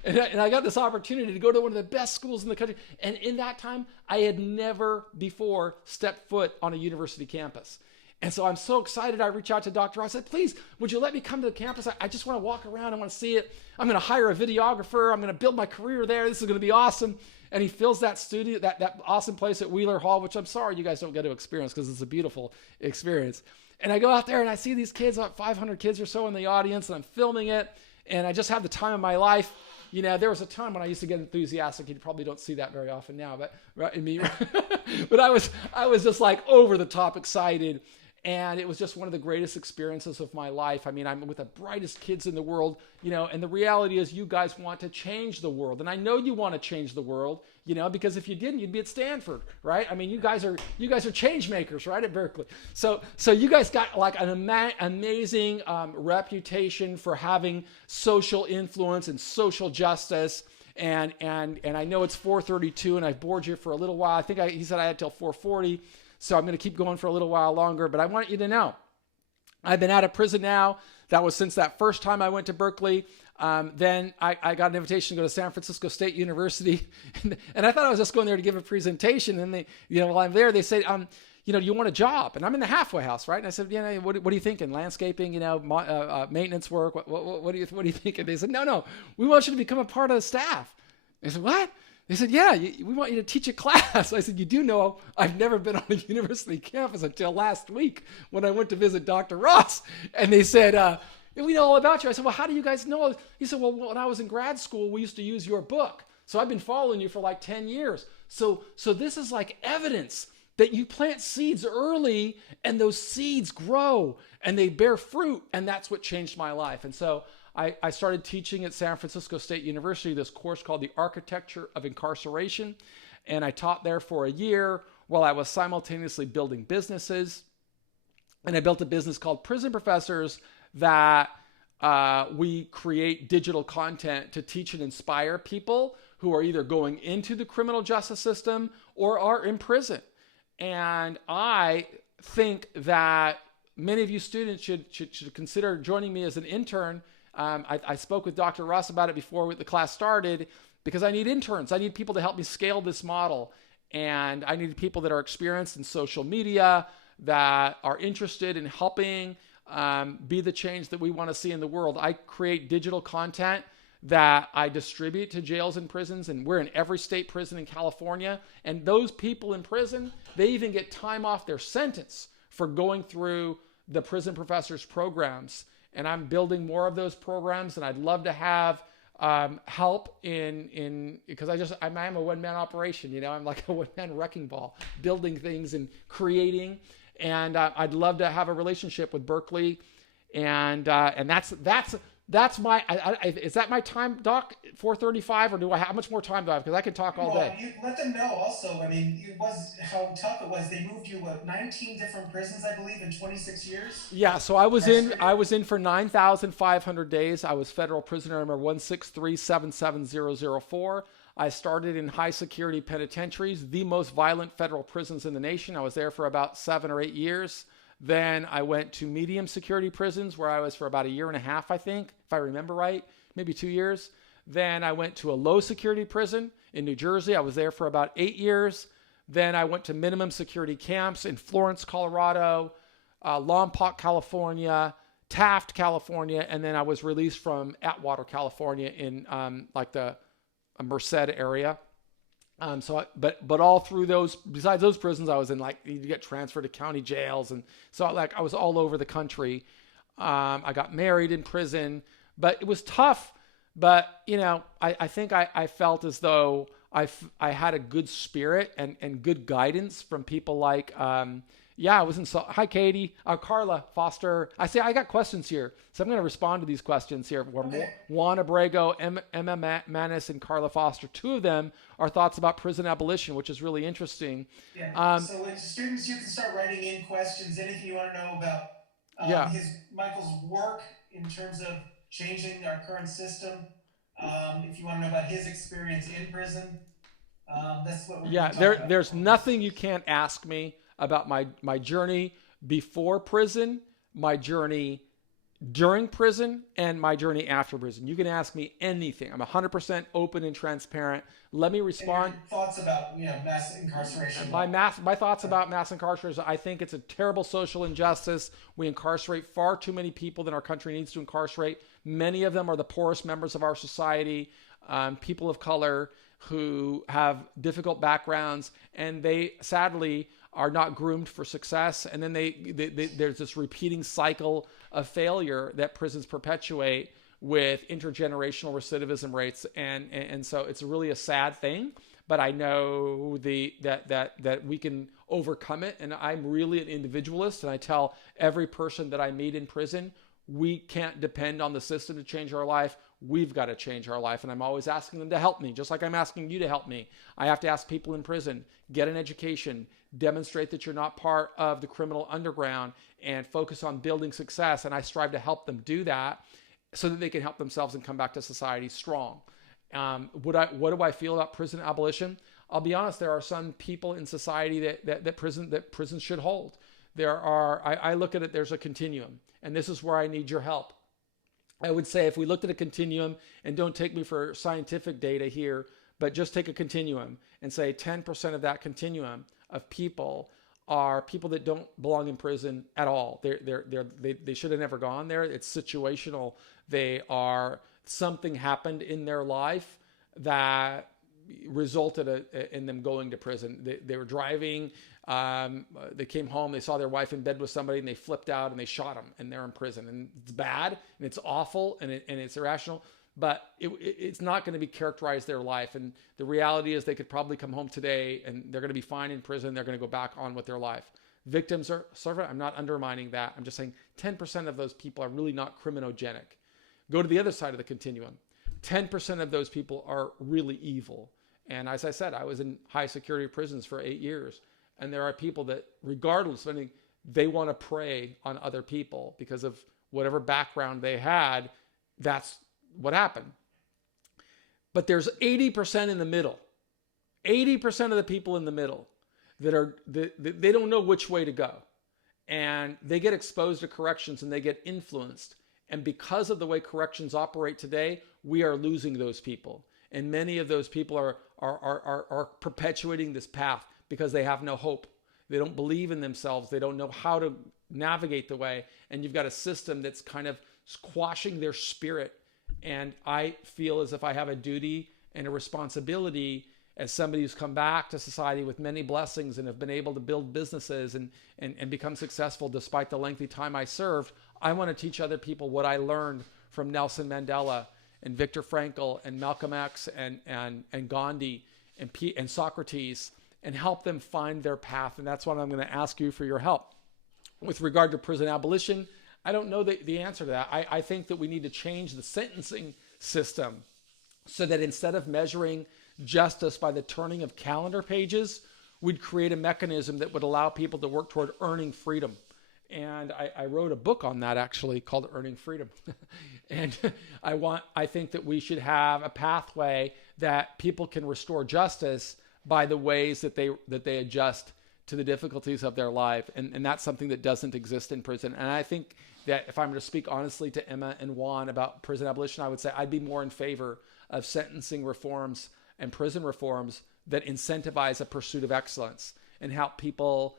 And I got this opportunity to go to one of the best schools in the country. And in that time, I had never before stepped foot on a university campus. And so I'm so excited. I reach out to Dr. Ross. I said, please, would you let me come to the campus? I just want to walk around. I want to see it. I'm going to hire a videographer. I'm going to build my career there. This is going to be awesome. And he fills that studio, that awesome place at Wheeler Hall, which I'm sorry you guys don't get to experience because it's a beautiful experience. And I go out there and I see these kids, about 500 kids or so in the audience, and I'm filming it. And I just have the time of my life. There was a time when I used to get enthusiastic. You probably don't see that very often now, but right in me. But I was just like over the top excited. And it was just one of the greatest experiences of my life. I mean, I'm with the brightest kids in the world, and the reality is you guys want to change the world. And I know you want to change the world, because if you didn't, you'd be at Stanford, right? I mean, you guys are change makers, right, at Berkeley. So you guys got like an amazing reputation for having social influence and social justice. And I know it's 4:32 and I've bored you for a little while. I think he said I had till 4:40. So I'm going to keep going for a little while longer, but I want you to know, I've been out of prison now. That was since that first time I went to Berkeley. Then I got an invitation to go to San Francisco State University. And I thought I was just going there to give a presentation. And they, while I'm there, they say, do you want a job? And I'm in the halfway house, right? And I said, what are you thinking? Landscaping, maintenance work. What do you think? And they said, no, we want you to become a part of the staff. I said, what? They said, yeah, we want you to teach a class. I said, you do know I've never been on a university campus until last week when I went to visit Dr. Ross. And they said, we know all about you. I said, well, how do you guys know? He said, well, when I was in grad school, we used to use your book. So I've been following you for like 10 years. So this is like evidence that you plant seeds early and those seeds grow and they bear fruit. And that's what changed my life. And so I started teaching at San Francisco State University this course called the Architecture of Incarceration. And I taught there for a year while I was simultaneously building businesses. And I built a business called Prison Professors that we create digital content to teach and inspire people who are either going into the criminal justice system or are in prison. And I think that many of you students should consider joining me as an intern. I spoke with Dr. Ross about it before the class started because I need interns. I need people to help me scale this model. And I need people that are experienced in social media, that are interested in helping be the change that we want to see in the world. I create digital content that I distribute to jails and prisons, and we're in every state prison in California. And those people in prison, they even get time off their sentence for going through the Prison Professors programs. And I'm building more of those programs, and I'd love to have help because I'm a one-man operation. I'm like a one-man wrecking ball, building things and creating. And I'd love to have a relationship with Berkeley, and that's my. Is that my time, Doc? 4:35, or how much more time do I have? Because I can talk all day. You let them know also. I mean, it was how tough it was. They moved you 19 different prisons, I believe, in 26 years. Yeah, so I was in for 9,500 days. I was federal prisoner number 163-77004. I started in high security penitentiaries, the most violent federal prisons in the nation. I was there for about 7 or 8 years. Then I went to medium security prisons where I was for about a year and a half, I think, if I remember right, maybe 2 years. Then I went to a low security prison in New Jersey. I was there for about 8 years. Then I went to minimum security camps in Florence, Colorado, Lompoc, California, Taft, California, and then I was released from Atwater, California in the Merced area. But all through those, besides those prisons, I was in you get transferred to county jails. And so I was all over the country. I got married in prison, but it was tough. But, I think I felt as though I had a good spirit and good guidance from people like, I was in, hi, Katie, Carla Foster. I got questions here. So I'm going to respond to these questions here. Okay. Juan Abrego, Emma Manis, and Carla Foster. Two of them are thoughts about prison abolition, which is really interesting. Yeah. So students, you can start writing in questions, anything you want to know about Michael's work in terms of changing our current system. If you want to know about his experience in prison, that's what we're going to talk about. There's nothing you can't ask me about my journey before prison, my journey during prison, and my journey after prison. You can ask me anything. I'm 100% open and transparent. Let me respond. And your thoughts about mass incarceration. My thoughts about mass incarceration. I think it's a terrible social injustice. We incarcerate far too many people than our country needs to incarcerate. Many of them are the poorest members of our society, people of color who have difficult backgrounds, and they sadly are not groomed for success. And then there's this repeating cycle of failure that prisons perpetuate with intergenerational recidivism rates. And so it's really a sad thing. but I know that we can overcome it. And I'm really an individualist, and I tell every person that I meet in prison, we can't depend on the system to change our life. We've got to change our life. And I'm always asking them to help me, just like I'm asking you to help me. I have to ask people in prison, get an education, demonstrate that you're not part of the criminal underground, and focus on building success. And I strive to help them do that so that they can help themselves and come back to society strong. What do I feel about prison abolition? I'll be honest, there are some people in society that prison should hold. I look at it, there's a continuum, and this is where I need your help. I would say if we looked at a continuum, and don't take me for scientific data here, but just take a continuum and say 10% of that continuum of people are people that don't belong in prison at all. They should have never gone there. It's situational. Something happened in their life that resulted in them going to prison. They were driving. They came home. They saw their wife in bed with somebody, and they flipped out and they shot them, and they're in prison. And it's bad, and it's awful, and it's irrational. But it's not going to be characterized their life. And the reality is they could probably come home today and they're going to be fine in prison. They're going to go back on with their life. Victims are suffering. I'm not undermining that. I'm just saying 10% of those people are really not criminogenic. Go to the other side of the continuum. 10% of those people are really evil. And as I said, I was in high security prisons for 8 years. And there are people that, regardless of anything, they want to prey on other people because of whatever background they had. That's what happened. But there's 80% in the middle. 80% of the people in the middle that they don't know which way to go. And they get exposed to corrections and they get influenced. And because of the way corrections operate today, we are losing those people. And many of those people are perpetuating this path because they have no hope. They don't believe in themselves. They don't know how to navigate the way. And you've got a system that's kind of squashing their spirit. And I feel as if I have a duty and a responsibility as somebody who's come back to society with many blessings and have been able to build businesses and become successful despite the lengthy time I served. I want to teach other people what I learned from Nelson Mandela and Viktor Frankl and Malcolm X and Gandhi and Socrates, and help them find their path. And that's what I'm going to ask you for your help. With regard to prison abolition, I don't know the answer to that. I think that we need to change the sentencing system so that instead of measuring justice by the turning of calendar pages, we'd create a mechanism that would allow people to work toward earning freedom. And I wrote a book on that actually called Earning Freedom. And I think that we should have a pathway that people can restore justice by the ways that they adjust to the difficulties of their life. And that's something that doesn't exist in prison. And I think that if I'm going to speak honestly to Emma and Juan about prison abolition, I would say I'd be more in favor of sentencing reforms and prison reforms that incentivize a pursuit of excellence and help people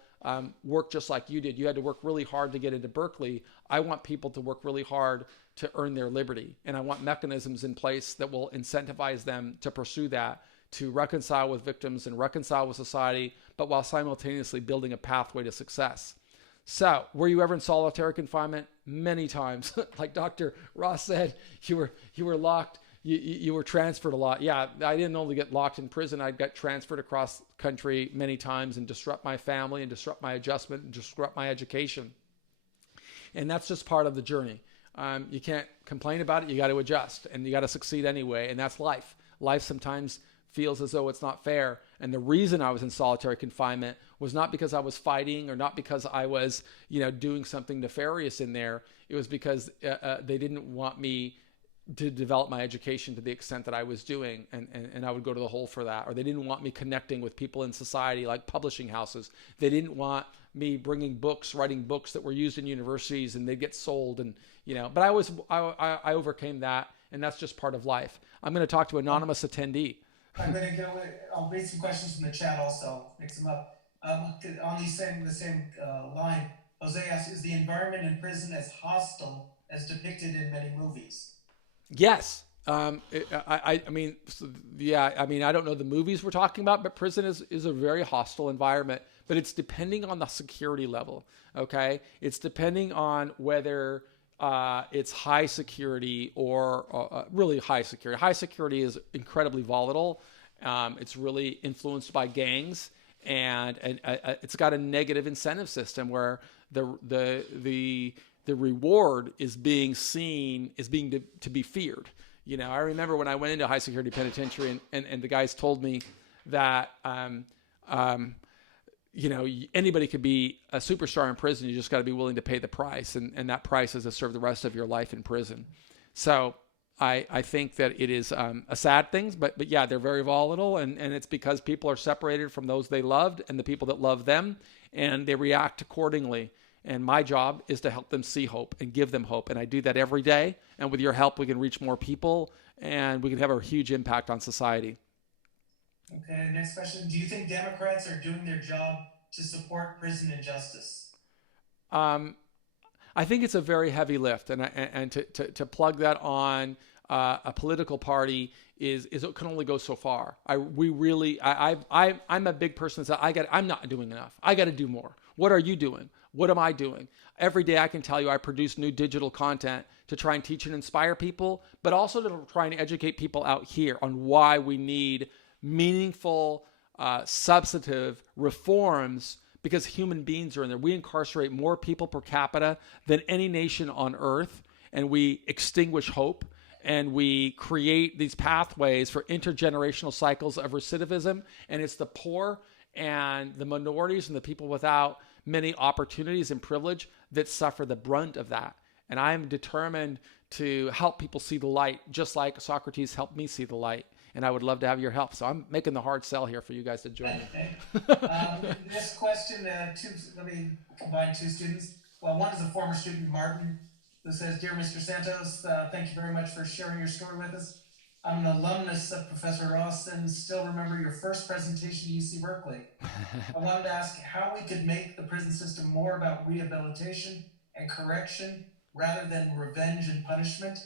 work just like you did. You had to work really hard to get into Berkeley. I want people to work really hard to earn their liberty. And I want mechanisms in place that will incentivize them to pursue that, to reconcile with victims and reconcile with society, but while simultaneously building a pathway to success. So, were you ever in solitary confinement? Many times. Like Dr. Ross said, you were locked. You were transferred a lot. Yeah, I didn't only get locked in prison. I got transferred across country many times and disrupt my family and disrupt my adjustment and disrupt my education. And that's just part of the journey. You can't complain about it. You got to adjust and you got to succeed anyway. And that's life. Life sometimes feels as though it's not fair. And the reason I was in solitary confinement was not because I was fighting or not because I was, doing something nefarious in there. It was because they didn't want me to develop my education to the extent that I was doing, and I would go to the hole for that. Or they didn't want me connecting with people in society like publishing houses. They didn't want me bringing books, writing books that were used in universities and they'd get sold. And, but I overcame that, and that's just part of life. I'm going to talk to anonymous attendee. I'm going to go, I'll read some questions from the chat also, mix them up. On the same line, Jose asks, is the environment in prison as hostile as depicted in many movies? Yes. I don't know the movies we're talking about, but prison is a very hostile environment, but it's depending on the security level. Okay. It's depending on whether it's high security or really high security. High security is incredibly volatile. It's really influenced by gangs, and it's got a negative incentive system where the reward is being seen as being to be feared. I remember when I went into high security penitentiary, and the guys told me that anybody could be a superstar in prison. You just got to be willing to pay the price, and that price is to serve the rest of your life in prison. So I think that it is a sad thing, but yeah, they're very volatile, and it's because people are separated from those they loved and the people that love them, and they react accordingly. And my job is to help them see hope and give them hope. And I do that every day. And with your help, we can reach more people and we can have a huge impact on society. Okay, next question. Do you think Democrats are doing their job to support prison injustice? I think it's a very heavy lift. And to plug that on a political party is it can only go so far. I'm a big person that says, I'm not doing enough. I got to do more. What are you doing? What am I doing? Every day I can tell you I produce new digital content to try and teach and inspire people, but also to try and educate people out here on why we need meaningful, substantive reforms, because human beings are in there. We incarcerate more people per capita than any nation on earth, and we extinguish hope, and we create these pathways for intergenerational cycles of recidivism, and it's the poor and the minorities and the people without many opportunities and privilege that suffer the brunt of that. And I am determined to help people see the light, just like Socrates helped me see the light. And I would love to have your help. So I'm making the hard sell here for you guys to join me. This question, let me combine two students. Well, one is a former student, Martin, who says, "Dear Mr. Santos, thank you very much for sharing your story with us. I'm an alumnus of Professor Ross and still remember your first presentation at UC Berkeley. I wanted to ask how we could make the prison system more about rehabilitation and correction rather than revenge and punishment."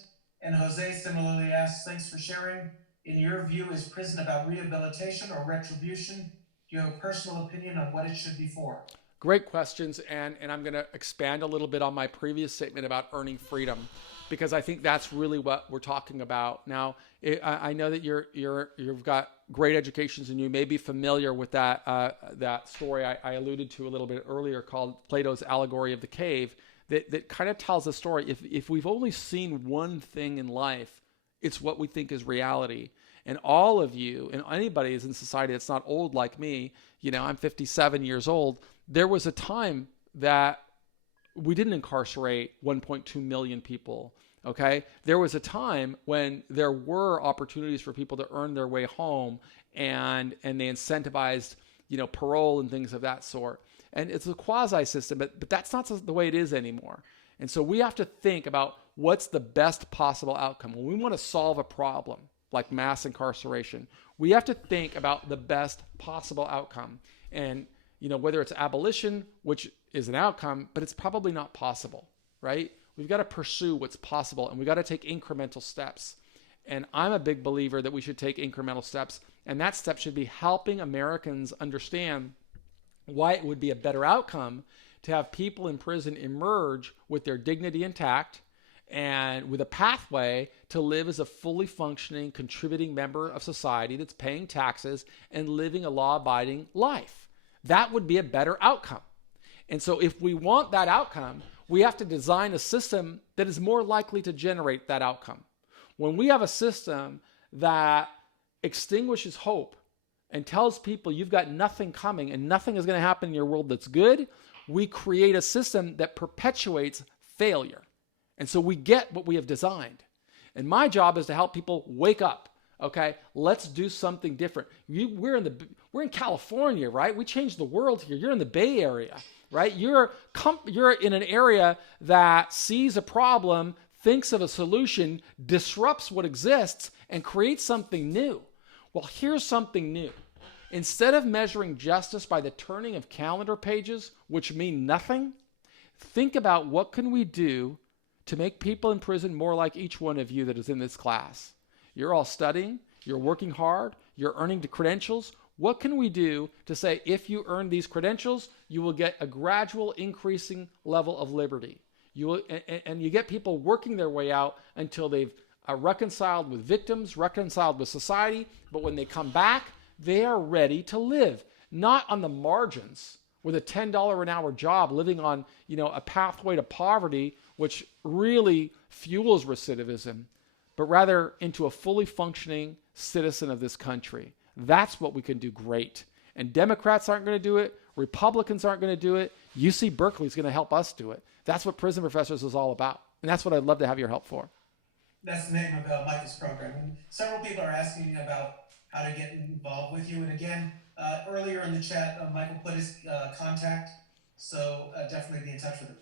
And Jose similarly asks, "Thanks for sharing. In your view, is prison about rehabilitation or retribution? Do you have a personal opinion on what it should be for?" Great questions, and I'm going to expand a little bit on my previous statement about earning freedom, because I think that's really what we're talking about. Now, I know that you've got great educations, and you may be familiar with that story I alluded to a little bit earlier called Plato's Allegory of the Cave, that kind of tells the story. If we've only seen one thing in life, it's what we think is reality. And all of you, and anybody is in society that's not old like me, I'm 57 years old, there was a time that we didn't incarcerate 1.2 million people. Okay, there was a time when there were opportunities for people to earn their way home, and they incentivized, parole and things of that sort. And it's a quasi system, but that's not the way it is anymore. And so we have to think about what's the best possible outcome. When we want to solve a problem like mass incarceration, we have to think about the best possible outcome. And whether it's abolition, which is an outcome, but it's probably not possible, right? We've got to pursue what's possible, and we've got to take incremental steps. And I'm a big believer that we should take incremental steps, and that step should be helping Americans understand why it would be a better outcome to have people in prison emerge with their dignity intact and with a pathway to live as a fully functioning, contributing member of society that's paying taxes and living a law-abiding life. That would be a better outcome. And so if we want that outcome, we have to design a system that is more likely to generate that outcome. When we have a system that extinguishes hope and tells people you've got nothing coming and nothing is going to happen in your world that's good, we create a system that perpetuates failure. And so we get what we have designed. And my job is to help people wake up. Okay, let's do something different. We're in California, right? We changed the world here. You're in the Bay Area, right? You're in an area that sees a problem, thinks of a solution, disrupts what exists, and creates something new. Well, here's something new. Instead of measuring justice by the turning of calendar pages, which mean nothing, think about what can we do to make people in prison more like each one of you that is in this class. You're all studying, you're working hard, you're earning the credentials. What can we do to say if you earn these credentials, you will get a gradual increasing level of liberty? And you get people working their way out until they've reconciled with victims, reconciled with society, but when they come back, they are ready to live, not on the margins with a $10 an hour job, living on, a pathway to poverty, which really fuels recidivism, but rather into a fully functioning citizen of this country. That's what we can do great. And Democrats aren't going to do it. Republicans aren't going to do it. UC Berkeley is going to help us do it. That's what Prison Professors is all about. And that's what I'd love to have your help for. That's the name of Michael's program. And several people are asking about how to get involved with you. And again, earlier in the chat, Michael put his contact, so definitely be in touch with him.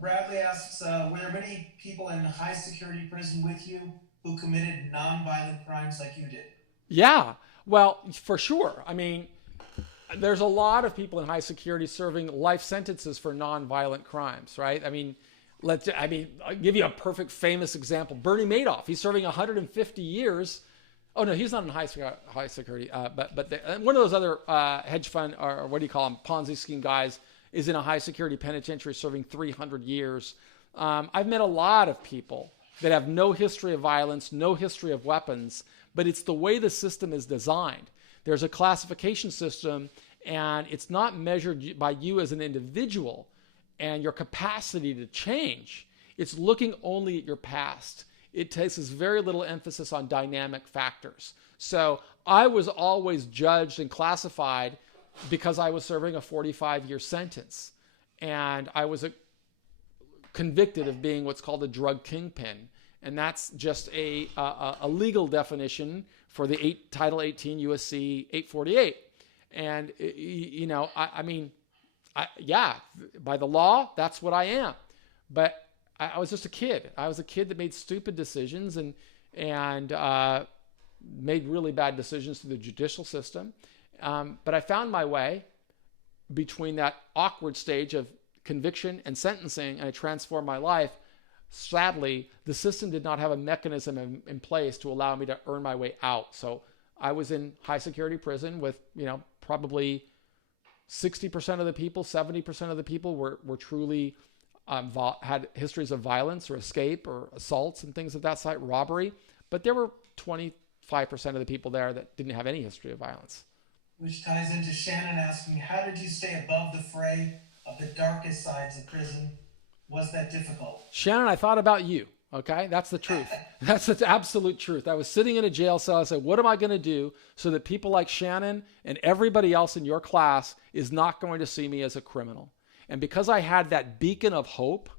Bradley asks, were there many people in high security prison with you who committed non-violent crimes like you did? Yeah, well, for sure. I mean, there's a lot of people in high security serving life sentences for non-violent crimes, right? I mean, I'll give you a perfect famous example. Bernie Madoff, he's serving 150 years. Oh no, he's not in high security, but one of those other hedge fund, or what do you call them, Ponzi scheme guys, is in a high security penitentiary serving 300 years. I've met a lot of people that have no history of violence, no history of weapons, but it's the way the system is designed. There's a classification system, and it's not measured by you as an individual and your capacity to change. It's looking only at your past. It takes very little emphasis on dynamic factors. So I was always judged and classified because I was serving a 45-year sentence. And I was convicted of being what's called a drug kingpin. And that's just a legal definition for the Title 18 USC 848. And, by the law, that's what I am. But I was just a kid. I was a kid that made stupid decisions and made really bad decisions through the judicial system. But I found my way between that awkward stage of conviction and sentencing, and I transformed my life. Sadly, the system did not have a mechanism in place to allow me to earn my way out. So I was in high security prison with, probably 60% of the people, 70% of the people were truly had histories of violence or escape or assaults and things of that sort, robbery. But there were 25% of the people there that didn't have any history of violence. Which ties into Shannon asking, how did you stay above the fray of the darkest sides of prison? Was that difficult? Shannon, I thought about you. Okay, that's the truth. That's the absolute truth. I was sitting in a jail cell. I said, what am I going to do so that people like Shannon and everybody else in your class is not going to see me as a criminal? And because I had that beacon of hope,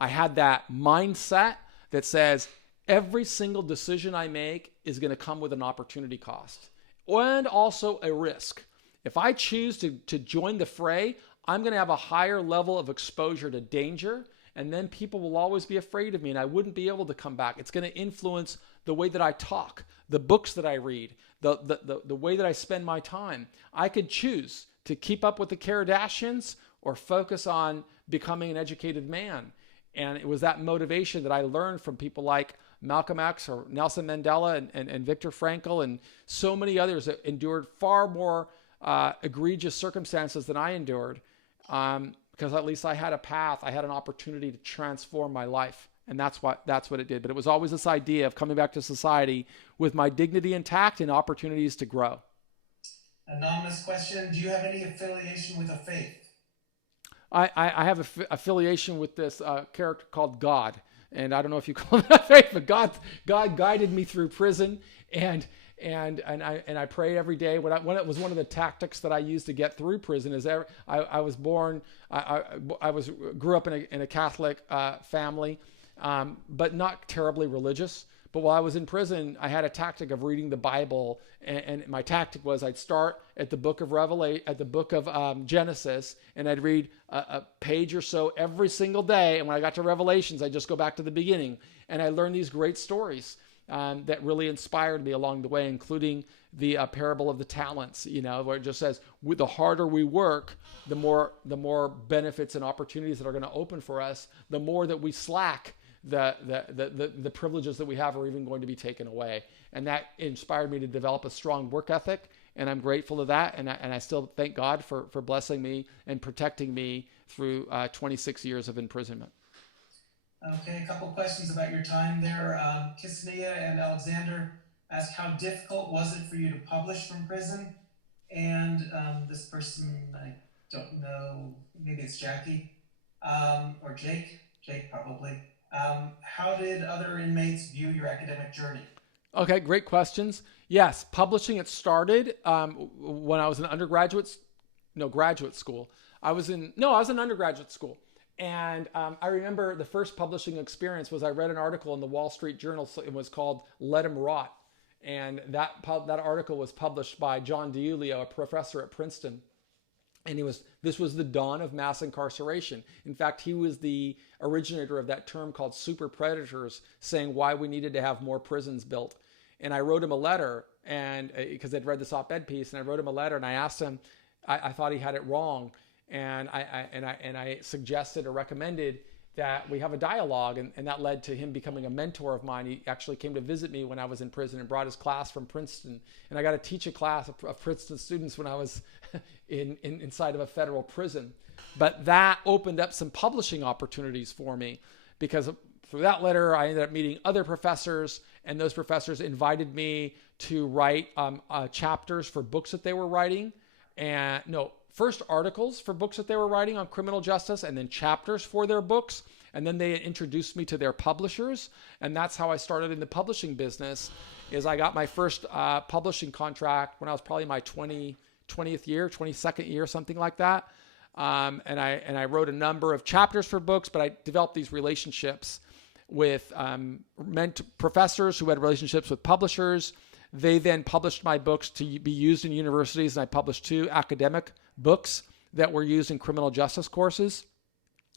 I had that mindset that says every single decision I make is going to come with an opportunity cost and also a risk. If I choose to join the fray, I'm going to have a higher level of exposure to danger, and then people will always be afraid of me, and I wouldn't be able to come back. It's going to influence the way that I talk, the books that I read, the way that I spend my time. I could choose to keep up with the Kardashians or focus on becoming an educated man. And it was that motivation that I learned from people like Malcolm X or Nelson Mandela and Viktor Frankl and so many others that endured far more egregious circumstances than I endured. Because at least I had a path, I had an opportunity to transform my life. And that's what it did. But it was always this idea of coming back to society with my dignity intact and opportunities to grow. Anonymous question, do you have any affiliation with a faith? I have an affiliation with this character called God. And I don't know if you call that faith, but God guided me through prison, and I pray every day. When it was one of the tactics that I used to get through prison is I was born, grew up in a Catholic family, but not terribly religious. But while I was in prison, I had a tactic of reading the Bible, and my tactic was I'd start at the book of Genesis, and I'd read a page or so every single day. And when I got to Revelations, I'd just go back to the beginning, and I learned these great stories that really inspired me along the way, including the parable of the talents. Where it just says the harder we work, the more benefits and opportunities that are going to open for us. The more that we slack, the privileges that we have are even going to be taken away. And that inspired me to develop a strong work ethic, and I'm grateful to that. And I still thank God for blessing me and protecting me through 26 years of imprisonment. Okay, a couple questions about your time there. Kisnea and Alexander ask, how difficult was it for you to publish from prison? And this person, I don't know, maybe it's Jackie, or Jake probably. How did other inmates view your academic journey? Okay, great questions. Yes, publishing, it started when I was in graduate school. I was in undergraduate school. And I remember the first publishing experience was I read an article in the Wall Street Journal. So it was called Let 'Em Rot. And that article was published by John DiIulio, a professor at Princeton. And this was the dawn of mass incarceration. In fact, he was the originator of that term called super predators, saying why we needed to have more prisons built. And I wrote him a letter, and because I'd read this op-ed piece, and I wrote him a letter, and I asked him, I thought he had it wrong, and I suggested or recommended that we have a dialogue, and that led to him becoming a mentor of mine. He actually came to visit me when I was in prison and brought his class from Princeton, and I got to teach a class of Princeton students when I was inside of a federal prison. But that opened up some publishing opportunities for me, because through that letter, I ended up meeting other professors, and those professors invited me to write chapters for books that they were writing, first articles for books that they were writing on criminal justice, and then chapters for their books. And then they introduced me to their publishers. And that's how I started in the publishing business. Is I got my first publishing contract when I was probably my 22nd year, something like that. And I wrote a number of chapters for books, but I developed these relationships with professors who had relationships with publishers. They then published my books to be used in universities, and I published 2 academic books that were used in criminal justice courses.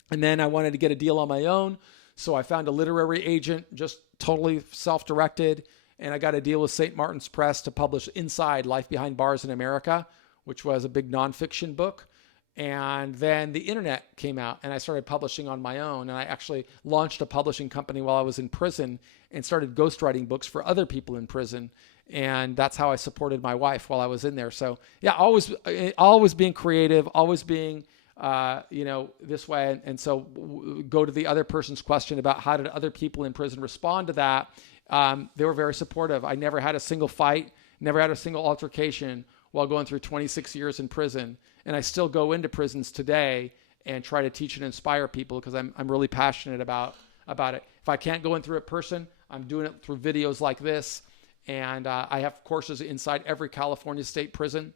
And then I wanted to get a deal on my own, so I found a literary agent, just totally self-directed, and I got a deal with St. Martin's Press to publish Inside: Life Behind Bars in America, which was a big nonfiction book. And then the internet came out, and I started publishing on my own. And I actually launched a publishing company while I was in prison and started ghostwriting books for other people in prison. And that's how I supported my wife while I was in there. So yeah, always being creative, always being, this way. And so go to the other person's question about how did other people in prison respond to that. They were very supportive. I never had a single fight, never had a single altercation while going through 26 years in prison. And I still go into prisons today and try to teach and inspire people, because I'm really passionate about it. If I can't go in through a person, I'm doing it through videos like this. And I have courses inside every California state prison,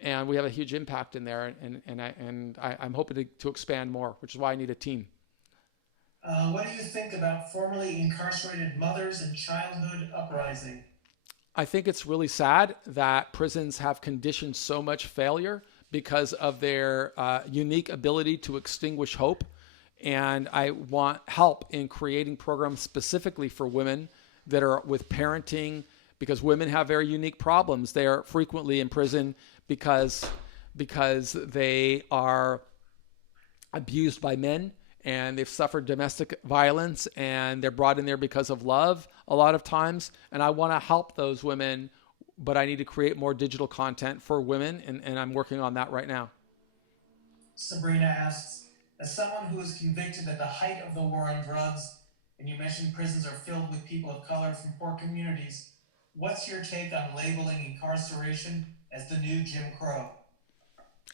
and we have a huge impact in there. And I'm hoping to expand more, which is why I need a team. What do you think about formerly incarcerated mothers and childhood uprising? I think it's really sad that prisons have conditioned so much failure because of their unique ability to extinguish hope. And I want help in creating programs specifically for women that are with parenting, because women have very unique problems. They are frequently in prison because they are abused by men, and they've suffered domestic violence, and they're brought in there because of love a lot of times. And I want to help those women, but I need to create more digital content for women, and I'm working on that right now. Sabrina asks, as someone who was convicted at the height of the war on drugs, and you mentioned prisons are filled with people of color from poor communities, what's your take on labeling incarceration as the new Jim Crow?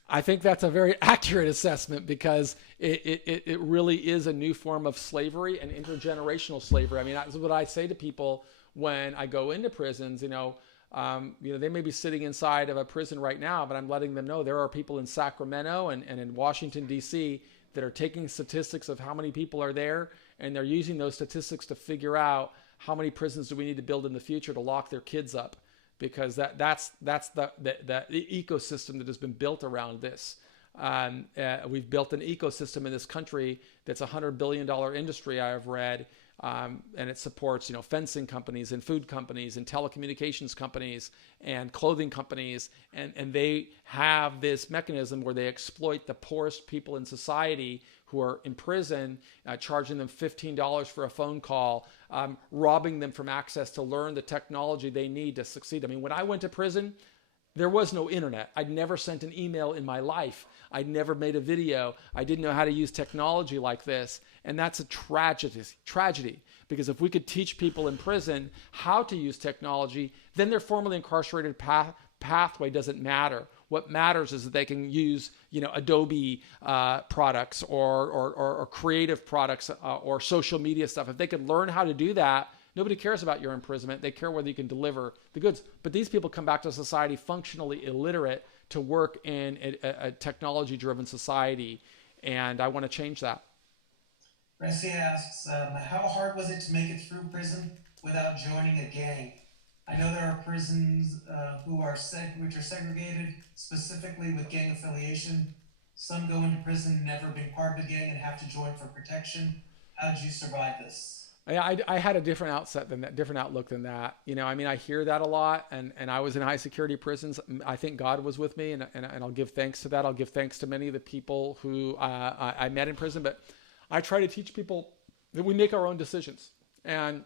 I think that's a very accurate assessment, because it really is a new form of slavery and intergenerational slavery. I mean, that's what I say to people when I go into prisons. They may be sitting inside of a prison right now, but I'm letting them know there are people in Sacramento and in Washington, D.C. that are taking statistics of how many people are there, and they're using those statistics to figure out how many prisons do we need to build in the future to lock their kids up, because that's the ecosystem that has been built around this. We've built an ecosystem in this country that's $100 billion industry, I have read, and it supports fencing companies and food companies and telecommunications companies and clothing companies, and they have this mechanism where they exploit the poorest people in society who are in prison, charging them $15 for a phone call, robbing them from access to learn the technology they need to succeed. I mean, when I went to prison, There was no internet. I'd never sent an email in my life. I'd never made a video. I didn't know how to use technology like this. And that's a tragedy. Because if we could teach people in prison how to use technology, then their formerly incarcerated pathway doesn't matter. What matters is that they can use, Adobe products or creative products or social media stuff. If they could learn how to do that, nobody cares about your imprisonment. They care whether you can deliver the goods. But these people come back to society functionally illiterate to work in a technology-driven society, and I want to change that. Ressia asks, how hard was it to make it through prison without joining a gang? I know there are prisons which are segregated specifically with gang affiliation. Some go into prison never being part of a gang and have to join for protection. How did you survive this? I had a different outlook than that. I hear that a lot, and I was in high security prisons. I think God was with me, and I'll give thanks to that. I'll give thanks to many of the people who I met in prison, but I try to teach people that we make our own decisions. And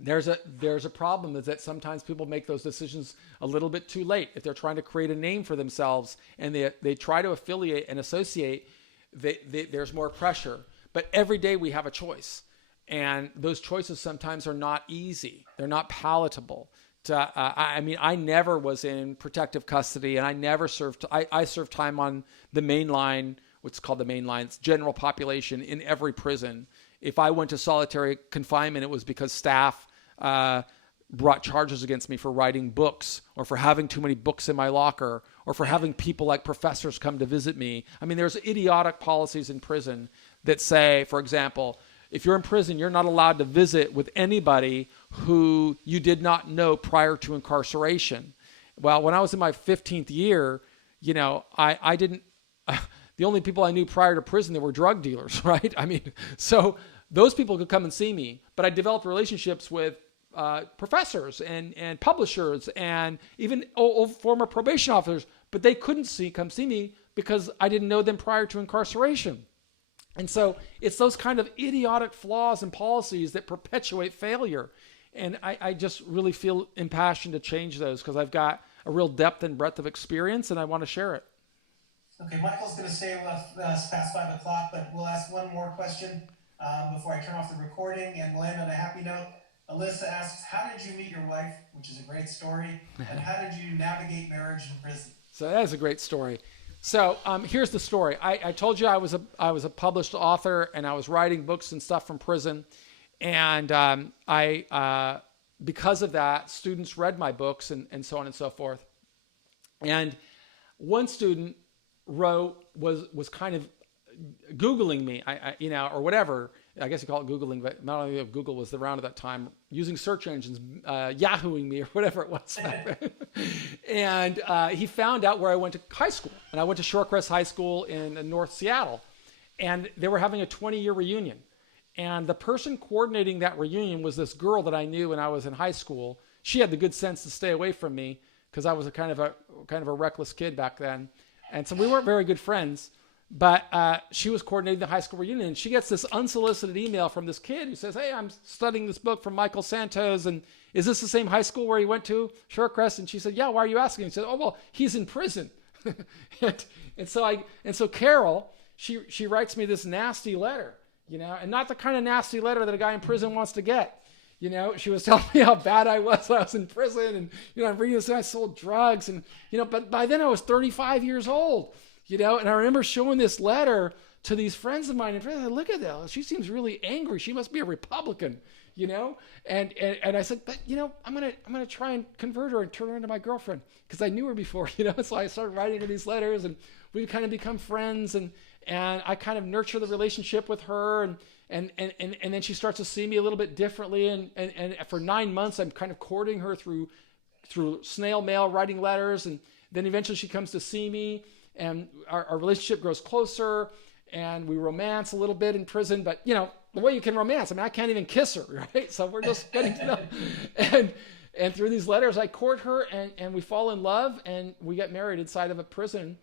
there's a problem is that sometimes people make those decisions a little bit too late. If they're trying to create a name for themselves and they try to affiliate and associate, there's more pressure. But every day we have a choice. And those choices sometimes are not easy. They're not palatable. I never was in protective custody, and I never served. I served time on the main line, what's called the main line. It's general population in every prison. If I went to solitary confinement, it was because staff brought charges against me for writing books, or for having too many books in my locker, or for having people like professors come to visit me. There's idiotic policies in prison that say, for example, if you're in prison, you're not allowed to visit with anybody who you did not know prior to incarceration. Well, when I was in my 15th year, I didn't, the only people I knew prior to prison, they were drug dealers, right? So those people could come and see me, but I developed relationships with professors and publishers and even former probation officers, but they couldn't come see me because I didn't know them prior to incarceration. And so it's those kind of idiotic flaws and policies that perpetuate failure. And I just really feel impassioned to change those because I've got a real depth and breadth of experience and I want to share it. Okay, Michael's going to stay with us past 5 o'clock, but we'll ask one more question before I turn off the recording and land on a happy note. Alyssa asks, how did you meet your wife, which is a great story, and how did you navigate marriage in prison? So that is a great story. So here's the story. I told you I was a published author and I was writing books and stuff from prison. And because of that, students read my books and so on and so forth. And one student was kind of Googling me, or whatever. I guess you call it Googling, but not only Google was around at that time, using search engines, Yahooing me or whatever it was. And he found out where I went to high school. And I went to Shorecrest High School in North Seattle. And they were having a 20-year reunion. And the person coordinating that reunion was this girl that I knew when I was in high school. She had the good sense to stay away from me because I was a kind of a reckless kid back then. And so we weren't very good friends. But she was coordinating the high school reunion, and she gets this unsolicited email from this kid who says, hey, I'm studying this book from Michael Santos, and is this the same high school where he went to, Shorecrest? And she said, yeah, why are you asking? He said, oh, well, he's in prison. and so Carol, she writes me this nasty letter, and not the kind of nasty letter that a guy in prison wants to get. She was telling me how bad I was when I was in prison, and, I'm reading this, and I sold drugs, and, but by then I was 35 years old. And I remember showing this letter to these friends of mine, and I said, look at that. She seems really angry. She must be a Republican, And I said, but I'm gonna try and convert her and turn her into my girlfriend because I knew her before, So I started writing her these letters, and we kind of become friends, and I kind of nurture the relationship with her, and then she starts to see me a little bit differently, and for 9 months I'm kind of courting her through snail mail, writing letters, and then eventually she comes to see me. And our relationship grows closer, and we romance a little bit in prison. But, the way you can romance, I can't even kiss her, right? So we're just getting to know. And through these letters, I court her, and we fall in love, and we get married inside of a prison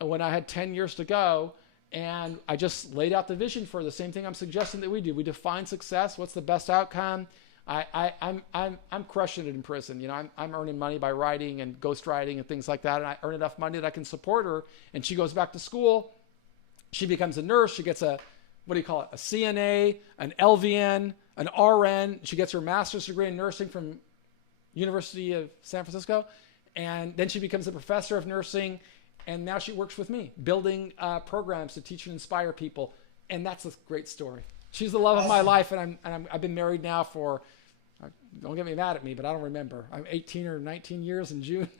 when I had 10 years to go. And I just laid out the vision for the same thing I'm suggesting that we do. We define success. What's the best outcome? I'm crushing it in prison. You know, I'm earning money by writing and ghostwriting and things like that, and I earn enough money that I can support her. And she goes back to school. She becomes a nurse. She gets a, what do you call it? A CNA, an LVN, an RN. She gets her master's degree in nursing from University of San Francisco, and then she becomes a professor of nursing. And now she works with me, building programs to teach and inspire people. And that's a great story. She's the love of my life, and I've been married now for, don't get me mad at me, but I don't remember. I'm 18 or 19 years in June.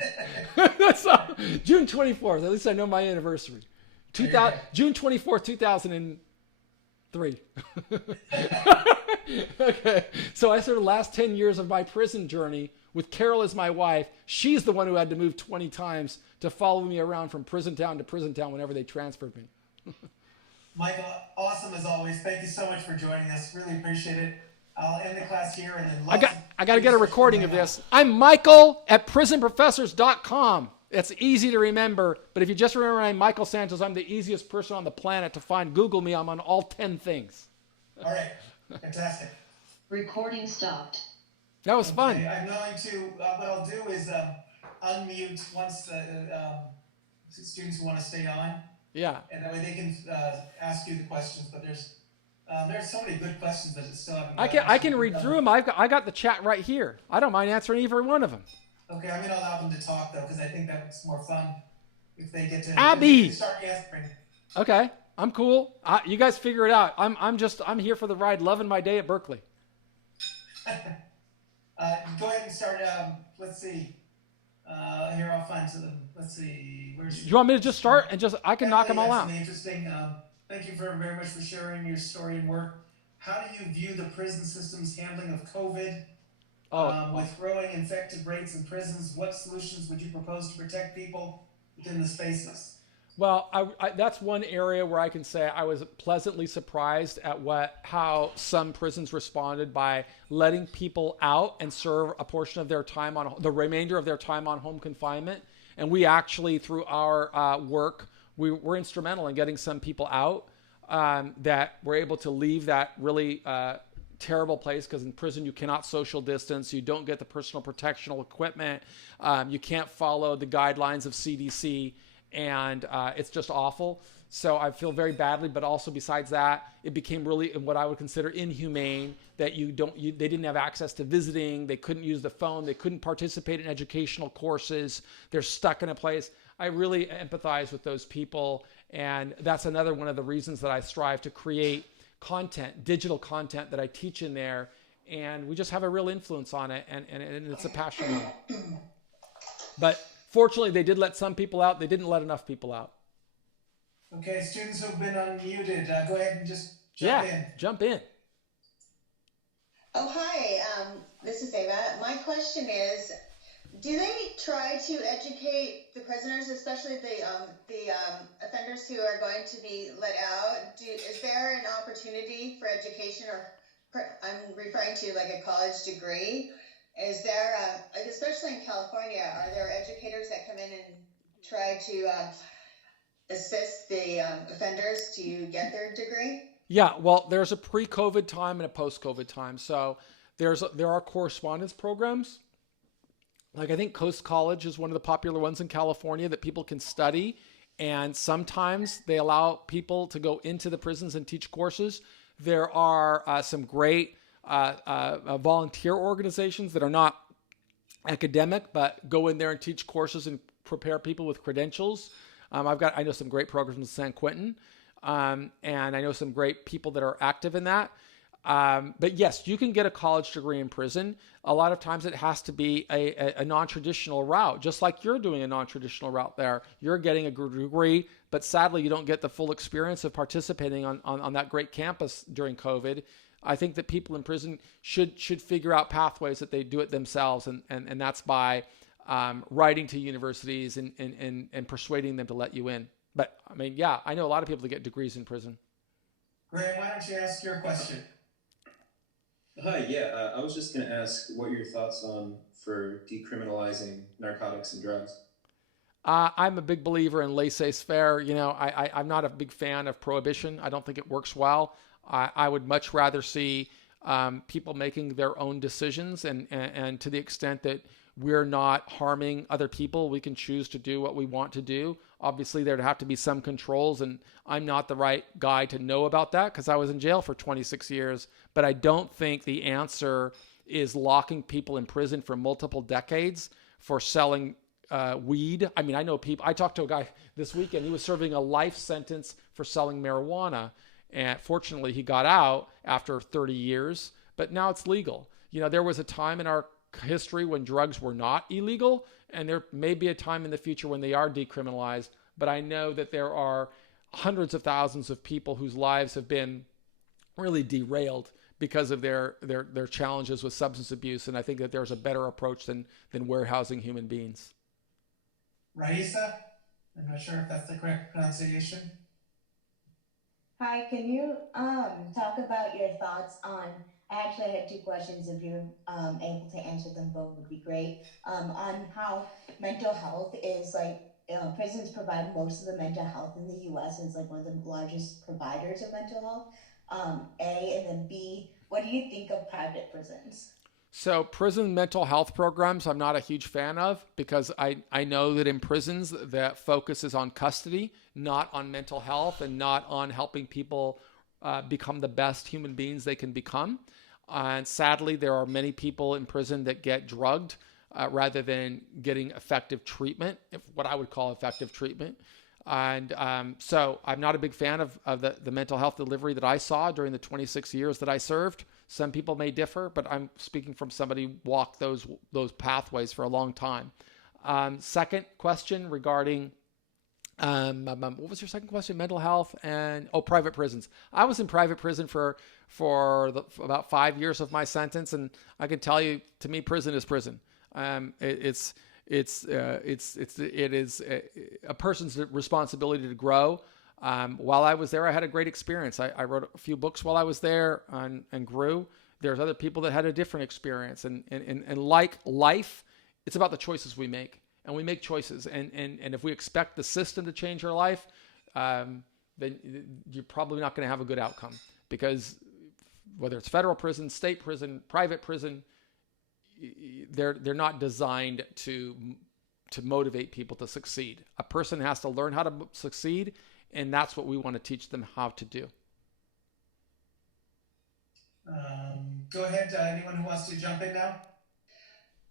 So, June 24th. At least I know my anniversary. June 24th, 2003. Okay. So I spent the last 10 years of my prison journey with Carol as my wife. She's the one who had to move 20 times to follow me around from prison town to prison town whenever they transferred me. Michael, awesome as always. Thank you so much for joining us. Really appreciate it. I'll end the class here, and then I got to get a recording of this. I'm Michael at prisonprofessors.com. It's easy to remember, but if you just remember I'm Michael Santos, I'm the easiest person on the planet to find. Google me. I'm on all 10 things. All right. Fantastic. Recording stopped. That was fun. Okay, I'm going to, what I'll do is unmute once the students who want to stay on. Yeah. And that way they can ask you the questions, but there's so many good questions that still haven't. I can read through them. I got the chat right here. I don't mind answering every one of them. Okay, I'm going to allow them to talk though, because I think that's more fun if they get to Abby! Start answering. Okay, I'm cool. You guys figure it out. I'm here for the ride, loving my day at Berkeley. Go ahead and start. Let's see. Here I'll find some. Let's see. You want me to just start and I can knock them all out? Interesting. Thank you very much for sharing your story and work. How do you view the prison system's handling of COVID? With growing infected rates in prisons, what solutions would you propose to protect people within the spaces? Well, that's one area where I can say I was pleasantly surprised at how some prisons responded by letting people out and serve a portion of their time the remainder of their time on home confinement. And we actually, through our work, we were instrumental in getting some people out that were able to leave that really terrible place, because in prison you cannot social distance, you don't get the personal protectional equipment, you can't follow the guidelines of CDC. And it's just awful. So I feel very badly, but also besides that, it became really what I would consider inhumane that they didn't have access to visiting, they couldn't use the phone, they couldn't participate in educational courses, they're stuck in a place. I really empathize with those people, and that's another one of the reasons that I strive to create content, digital content that I teach in there, and we just have a real influence on it, and it's a passion. But fortunately, they did let some people out. They didn't let enough people out. Okay, students who've been unmuted, go ahead and just jump in. Jump in. Oh, hi. This is Ava. My question is, do they try to educate the prisoners, especially the offenders who are going to be let out? Is there an opportunity for education, or I'm referring to like a college degree? Is there, especially in California, are there educators that come in and try to assist the offenders to get their degree? Yeah, well, there's a pre-COVID time and a post-COVID time. So there are correspondence programs. Like I think Coast College is one of the popular ones in California that people can study. And sometimes they allow people to go into the prisons and teach courses. There are some great volunteer organizations that are not academic, but go in there and teach courses and prepare people with credentials. I know some great programs in San Quentin, and I know some great people that are active in that. But yes, you can get a college degree in prison. A lot of times it has to be a non-traditional route, just like you're doing a non-traditional route there. You're getting a degree, but sadly you don't get the full experience of participating on that great campus during COVID. I think that people in prison should figure out pathways that they do it themselves, and that's by writing to universities and persuading them to let you in. But I mean, yeah, I know a lot of people that get degrees in prison. Graham, why don't you ask your question? Hi, yeah, I was just going to ask what your thoughts for decriminalizing narcotics and drugs. I'm a big believer in laissez-faire. You know, I'm not a big fan of prohibition. I don't think it works well. I would much rather see people making their own decisions, and to the extent that we're not harming other people, we can choose to do what we want to do. Obviously, there'd have to be some controls, and I'm not the right guy to know about that because I was in jail for 26 years. But I don't think the answer is locking people in prison for multiple decades for selling weed. I mean, I know people. I talked to a guy this weekend. He was serving a life sentence for selling marijuana, and fortunately, he got out after 30 years. But now it's legal. You know, there was a time in our history when drugs were not illegal, and there may be a time in the future when they are decriminalized. But I know that there are hundreds of thousands of people whose lives have been really derailed because of their challenges with substance abuse, and I think that there's a better approach than warehousing human beings. Raisa, I'm not sure if that's the correct pronunciation. Hi, can you talk about your thoughts on, I actually had two questions, if you're able to answer them both would be great, on how mental health is like, prisons provide most of the mental health in the US, and it's like one of the largest providers of mental health, A, and then B, what do you think of private prisons? So prison mental health programs, I'm not a huge fan of because I know that in prisons that focus is on custody, not on mental health and not on helping people become the best human beings they can become. And sadly, there are many people in prison that get drugged rather than getting effective treatment, what I would call effective treatment. And so I'm not a big fan of the mental health delivery that I saw during the 26 years that I served. Some people may differ, but I'm speaking from somebody who walked those pathways for a long time. Second question regarding, what was your second question? Mental health and, private prisons. I was in private prison for about 5 years of my sentence, and I can tell you, to me, prison is prison. It is a person's responsibility to grow. While I was there, I had a great experience. I wrote a few books while I was there and grew. There's other people that had a different experience. And like life, it's about the choices we make. And we make choices. And if we expect the system to change our life, then you're probably not going to have a good outcome. Because whether it's federal prison, state prison, private prison, they're not designed to motivate people to succeed. A person has to learn how to succeed, and that's what we want to teach them how to do. Go ahead, anyone who wants to jump in now?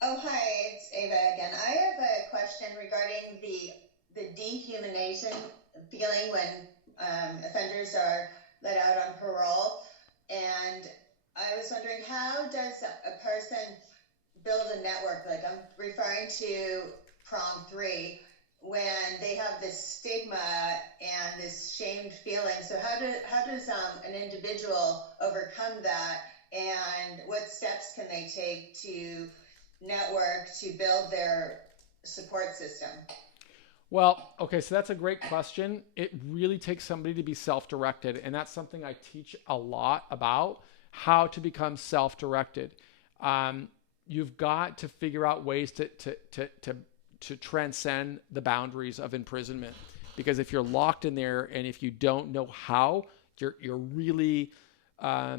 Oh, hi, it's Ava again. I have a question regarding the dehumanization feeling when offenders are let out on parole. And I was wondering, how does a person build a network? Like, I'm referring to prong 3, when they have this stigma and this shamed feeling. So how does an individual overcome that, and what steps can they take to network, to build their support system? Well, okay, so that's a great question. It really takes somebody to be self-directed, and that's something I teach a lot about, how to become self-directed. You've got to figure out ways to transcend the boundaries of imprisonment, because if you're locked in there and if you don't know how, you're really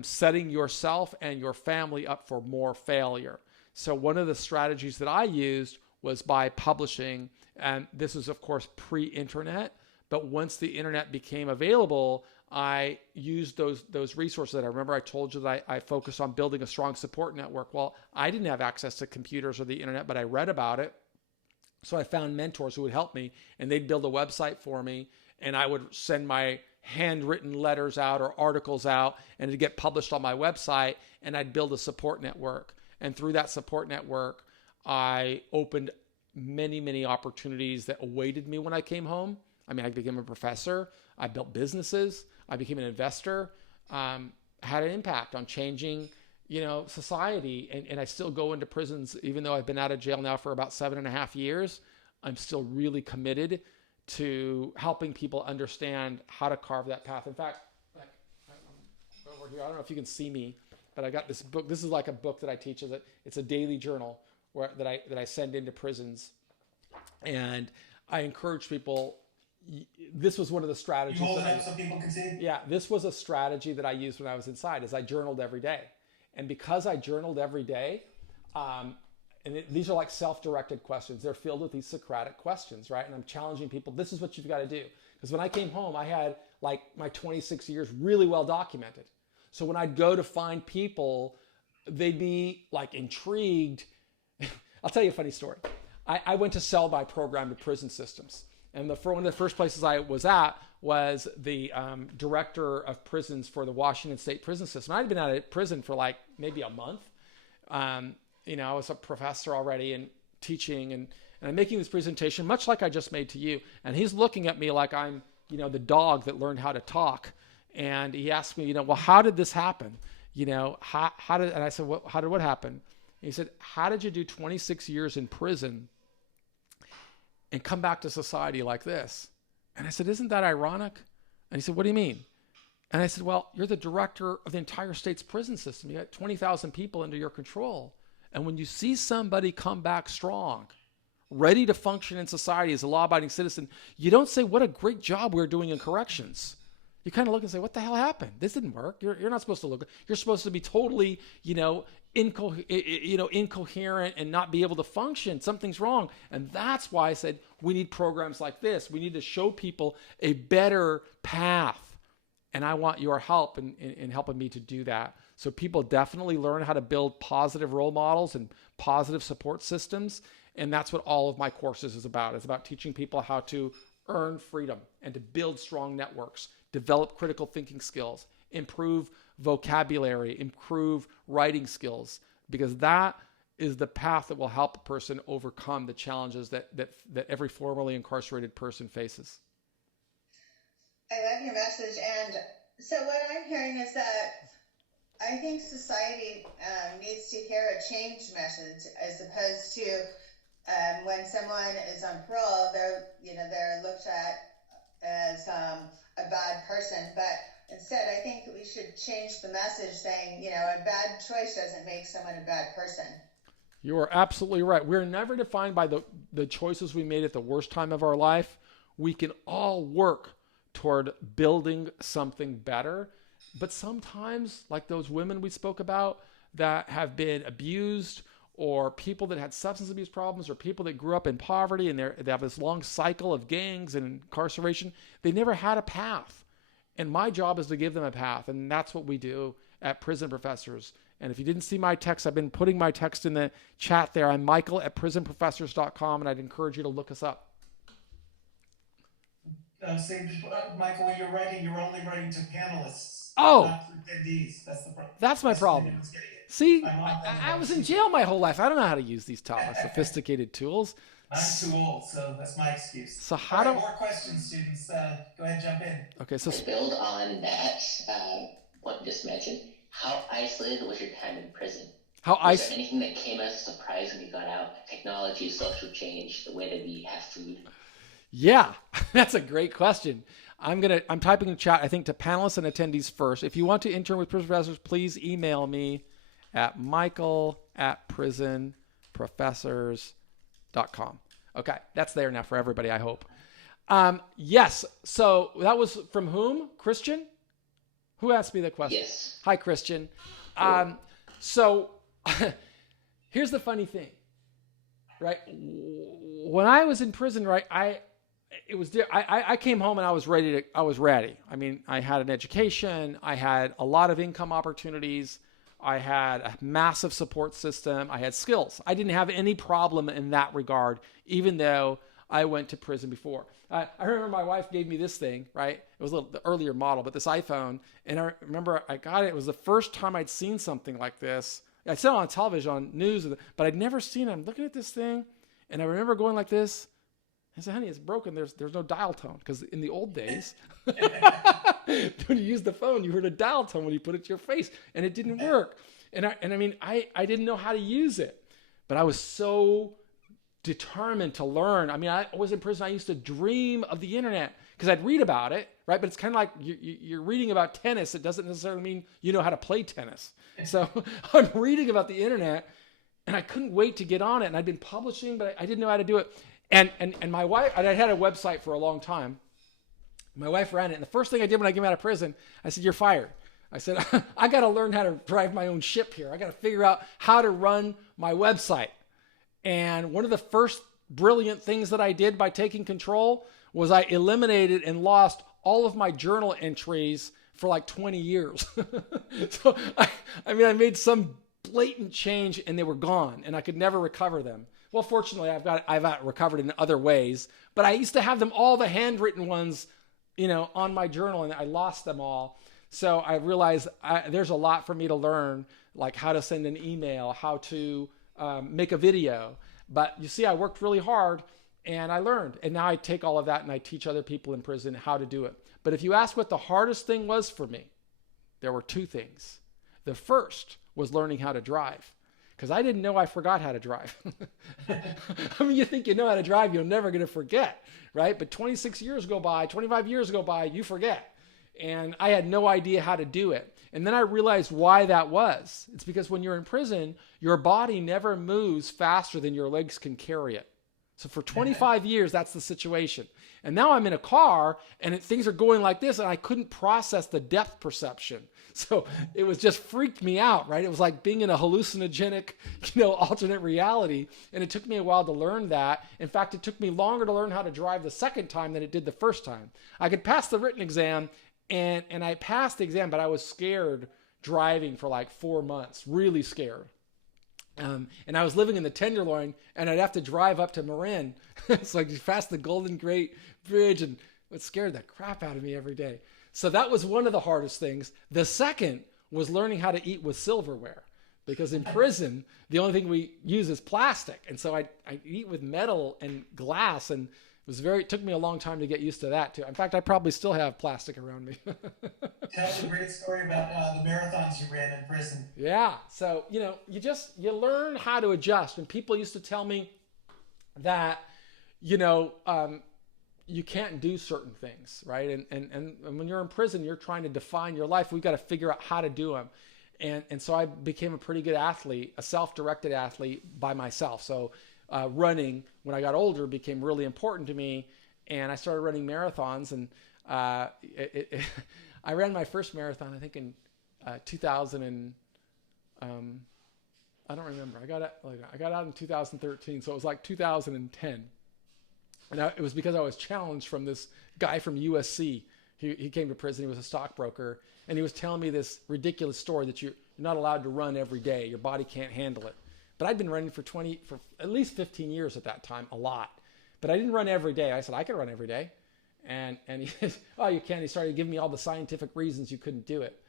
setting yourself and your family up for more failure. So one of the strategies that I used was by publishing, and this is of course pre-internet, but once the internet became available, I used those resources. That I remember I told you that I focused on building a strong support network. Well, I didn't have access to computers or the internet, but I read about it. So I found mentors who would help me, and they'd build a website for me, and I would send my handwritten letters out or articles out, and it'd get published on my website, and I'd build a support network. And through that support network, I opened many, many opportunities that awaited me when I came home. I mean, I became a professor, I built businesses, I became an investor, had an impact on changing society. And I still go into prisons, even though I've been out of jail now for about 7.5 years. I'm still really committed to helping people understand how to carve that path. In fact, over here, I don't know if you can see me, but I got this book. This is like a book that I teach. It's a daily journal that I send into prisons. And I encourage people. This was one of the strategies. You hold it up so people can see? Yeah, this was a strategy that I used when I was inside, is I journaled every day. And because I journaled every day, these are like self-directed questions. They're filled with these Socratic questions, right? And I'm challenging people, this is what you've got to do. Because when I came home, I had like my 26 years really well documented. So when I'd go to find people, they'd be like intrigued. I'll tell you a funny story. I went to sell my program to prison systems. And one of the first places I was at was the director of prisons for the Washington State prison system. I'd been out of prison for like maybe a month. I was a professor already and teaching, and I'm making this presentation much like I just made to you. And he's looking at me like I'm, the dog that learned how to talk. And he asked me, well, how did this happen? And I said, what happened? And he said, how did you do 26 years in prison and come back to society like this? And I said, isn't that ironic? And he said, what do you mean? And I said, well, you're the director of the entire state's prison system. You got 20,000 people under your control. And when you see somebody come back strong, ready to function in society as a law-abiding citizen, you don't say, what a great job we're doing in corrections. You kind of look and say, what the hell happened? This didn't work. You're not supposed to look. You're supposed to be totally, incoherent and not be able to function. Something's wrong. And that's why I said we need programs like this. We need to show people a better path. And I want your help in helping me to do that. So people definitely learn how to build positive role models and positive support systems. And that's what all of my courses is about. It's about teaching people how to earn freedom and to build strong networks, develop critical thinking skills, improve vocabulary, improve writing skills, because that is the path that will help a person overcome the challenges that every formerly incarcerated person faces. I love your message. And so what I'm hearing is that I think society needs to hear a change message as opposed to when someone is on parole, they're looked at as a bad person. But instead, I think we should change the message saying, a bad choice doesn't make someone a bad person. You are absolutely right. We're never defined by the choices we made at the worst time of our life. We can all work toward building something better. But sometimes, like those women we spoke about that have been abused, or people that had substance abuse problems, or people that grew up in poverty and they have this long cycle of gangs and incarceration, they never had a path. And my job is to give them a path. And that's what we do at Prison Professors. And if you didn't see my text, I've been putting my text in the chat there. I'm Michael at prisonprofessors.com, and I'd encourage you to look us up. Michael, when you're writing, you're only writing to panelists, Oh, not to attendees. That's the problem. That's my problem. See, I was in jail my whole life. I don't know how to use these sophisticated tools. I'm too old, so that's my excuse. So how do more questions, students? Go ahead, jump in. Okay, so to build on that, what you just mentioned, how isolated was your time in prison? Was there anything that came as a surprise when you got out? Technology, social change, the way that we have food. Yeah, that's a great question. I'm typing in chat, I think, to panelists and attendees first. If you want to intern with Prison Professors, please email me at michael@prisonprofessors.com. Okay, that's there now for everybody, I hope. Yes, so that was from whom? Christian? Who asked me the question? Yes. Hi, Christian. So here's the funny thing, right? When I was in prison, right, I came home and I was ready. I mean, I had an education. I had a lot of income opportunities. I had a massive support system. I had skills. I didn't have any problem in that regard, even though I went to prison before. I remember my wife gave me this thing, right? It was the earlier model, but this iPhone. And I remember I got it. It was the first time I'd seen something like this. I saw it on television, on news, but I'd never seen it. I'm looking at this thing, and I remember going like this. I said, honey, it's broken. There's no dial tone. Because in the old days, when you used the phone, you heard a dial tone when you put it to your face, and it didn't work. And I didn't know how to use it. But I was so determined to learn. I mean, I was in prison. I used to dream of the internet because I'd read about it, right? But it's kind of like you're reading about tennis. It doesn't necessarily mean you know how to play tennis. So I'm reading about the internet, and I couldn't wait to get on it. And I'd been publishing, but I didn't know how to do it. And my wife, I had a website for a long time. My wife ran it. And the first thing I did when I came out of prison, I said, you're fired. I said, I got to learn how to drive my own ship here. I got to figure out how to run my website. And one of the first brilliant things that I did by taking control was I eliminated and lost all of my journal entries for like 20 years. So I made some blatant change and they were gone and I could never recover them. Well, fortunately, I've got recovered in other ways, but I used to have them, all the handwritten ones, on my journal, and I lost them all. So I realized there's a lot for me to learn, like how to send an email, how to make a video. But you see, I worked really hard and I learned. And now I take all of that and I teach other people in prison how to do it. But if you ask what the hardest thing was for me, there were two things. The first was learning how to drive, because I didn't know I forgot how to drive. You think you know how to drive, you're never going to forget, right? But 26 years go by, 25 years go by, you forget. And I had no idea how to do it. And then I realized why that was. It's because when you're in prison, your body never moves faster than your legs can carry it. So for 25 years, that's the situation. And now I'm in a car and things are going like this and I couldn't process the depth perception. So it was just freaked me out, right? It was like being in a hallucinogenic, alternate reality. And it took me a while to learn that. In fact, it took me longer to learn how to drive the second time than it did the first time. I could pass the written exam and I passed the exam, but I was scared driving for like 4 months, really scared. And I was living in the Tenderloin and I'd have to drive up to Marin. So I just passed the Golden Gate Bridge and it scared the crap out of me every day. So that was one of the hardest things. The second was learning how to eat with silverware, because in prison, the only thing we use is plastic. And so I eat with metal and glass, and it took me a long time to get used to that too. In fact, I probably still have plastic around me. Tell us a great story about the marathons you ran in prison. Yeah. So, you learn how to adjust. And people used to tell me that, you can't do certain things, right? And when you're in prison, you're trying to define your life. We've got to figure out how to do them. And so I became a pretty good athlete, a self-directed athlete by myself. So running, when I got older, became really important to me. And I started running marathons. And I ran my first marathon, I think in 2000 and I don't remember. I got out in 2013, so it was like 2010. And it was because I was challenged from this guy from USC. He came to prison. He was a stockbroker. And he was telling me this ridiculous story that you're not allowed to run every day. Your body can't handle it. But I'd been running for at least 15 years at that time, a lot. But I didn't run every day. I said, I can run every day. And he said, oh, you can't. He started giving me all the scientific reasons you couldn't do it.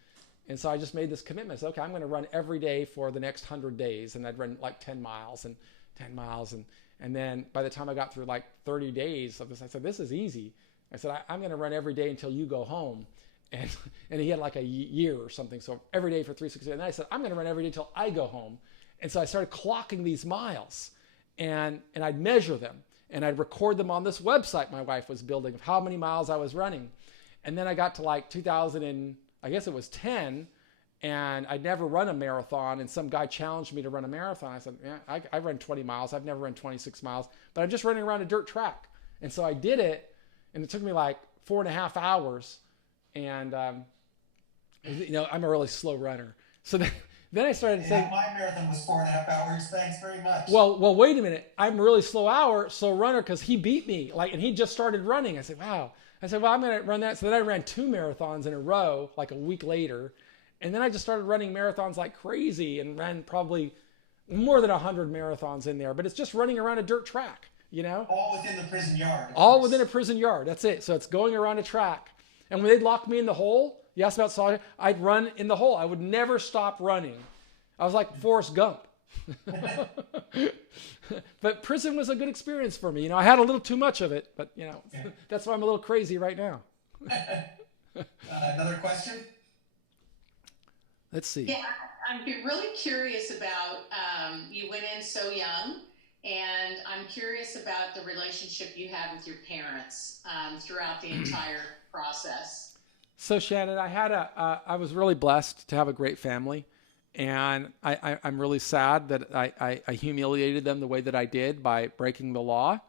And so I just made this commitment. I said, okay, I'm going to run every day for the next 100 days. And I'd run like 10 miles and 10 miles. And then by the time I got through like 30 days of this, I said, this is easy. I said, I'm going to run every day until you go home. And he had like a year or something. So every day for 360. And then I said, I'm going to run every day until I go home. And so I started clocking these miles and I'd measure them and I'd record them on this website my wife was building of how many miles I was running. And then I got to like 2010, and I'd never run a marathon, and some guy challenged me to run a marathon. I said, yeah, I run 20 miles. I've never run 26 miles, but I'm just running around a dirt track. And so I did it, and it took me like 4.5 hours. And, I'm a really slow runner. So then I started saying, my marathon was 4.5 hours. Thanks very much. Well, wait a minute. I'm a really slow runner because he beat me. And he just started running. I said, wow. I said, well, I'm going to run that. So then I ran 2 marathons in a row, like a week later. And then I just started running marathons like crazy and ran probably more than 100 marathons in there. But it's just running around a dirt track, All within the prison yard. All within a prison yard. That's it. So it's going around a track. And when they'd lock me in the hole, you asked about solitary, I'd run in the hole. I would never stop running. I was like Forrest Gump. But prison was a good experience for me. I had a little too much of it, but that's why I'm a little crazy right now. Another question? Let's see. Yeah, I'm really curious about, you went in so young, and I'm curious about the relationship you have with your parents throughout the entire process. So Shannon, I was really blessed to have a great family. And I'm really sad that I humiliated them the way that I did by breaking the law.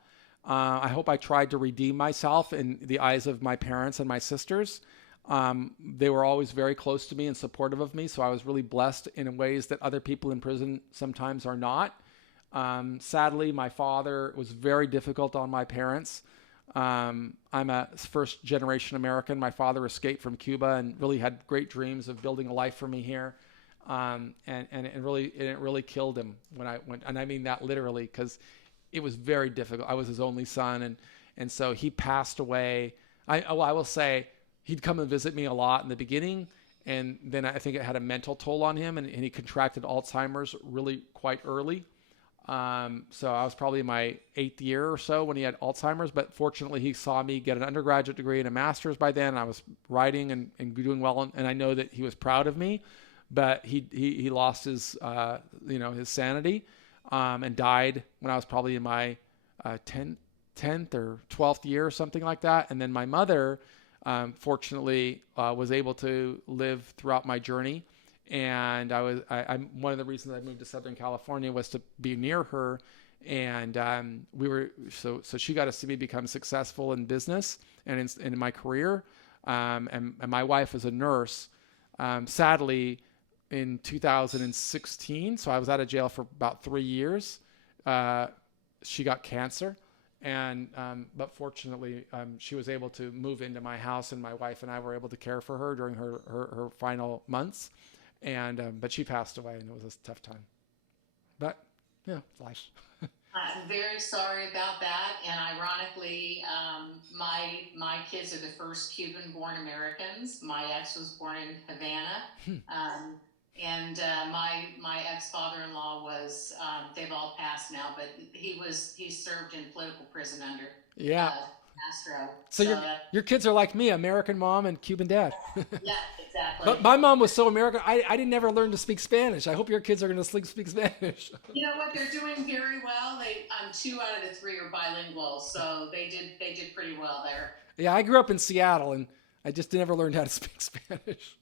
I hope I tried to redeem myself in the eyes of my parents and my sisters. They were always very close to me and supportive of me. So I was really blessed in ways that other people in prison sometimes are not. Sadly, my father was very difficult on my parents. I'm a first generation American. My father escaped from Cuba and really had great dreams of building a life for me here. And it really killed him when I went, and I mean that literally, because it was very difficult. I was his only son. And so he passed away. I will say he'd come and visit me a lot in the beginning. And then I think it had a mental toll on him, and he contracted Alzheimer's really quite early. So I was probably in my 8th year or so when he had Alzheimer's, but fortunately he saw me get an undergraduate degree and a master's by then. I was writing and doing well. And I know that he was proud of me, but he lost his, his sanity, and died when I was probably in my 10th or 12th year or something like that. And then my mother, fortunately, was able to live throughout my journey. And I'm one of the reasons I moved to Southern California was to be near her. And so she got to see me become successful in business and in my career. And my wife is a nurse. Sadly, in 2016, so I was out of jail for about 3 years, she got cancer. And but fortunately, she was able to move into my house, and my wife and I were able to care for her during her final months. And but she passed away, and it was a tough time. But yeah, life. I'm very sorry about that. And ironically, my kids are the first Cuban-born Americans. My ex was born in Havana, and my ex-father-in-law was. They've all passed now, but he served in political prison under Castro. So your kids are like me, American mom and Cuban dad. Yeah, exactly. But my mom was so American, I didn't never learn to speak Spanish. I hope your kids are going to speak Spanish. You know what? They're doing very well. 2 out of the 3 are bilingual, so they did pretty well there. Yeah, I grew up in Seattle, and I just never learned how to speak Spanish.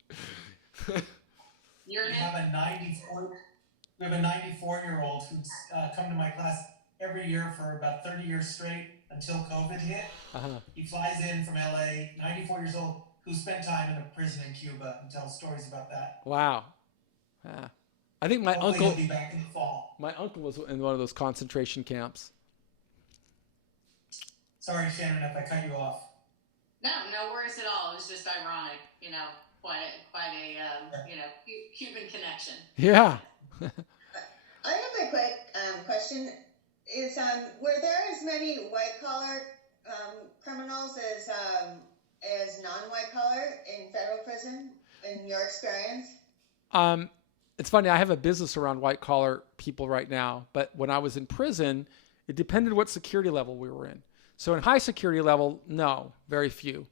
We have a 94-year-old who's come to my class every year for about 30 years straight until COVID hit. He flies in from LA, 94 years old, who spent time in a prison in Cuba, and tells stories about that. Wow. I think my uncle will be back in the fall. My uncle was in one of those concentration camps. Sorry, Shannon, if I cut you off. No worries at all. It was just ironic, quite a Cuban connection. Yeah. I have a quick question. Were there as many white-collar criminals as non-white-collar in federal prison, in your experience? It's funny, I have a business around white-collar people right now, but when I was in prison, it depended what security level we were in. So in high security level, no, very few.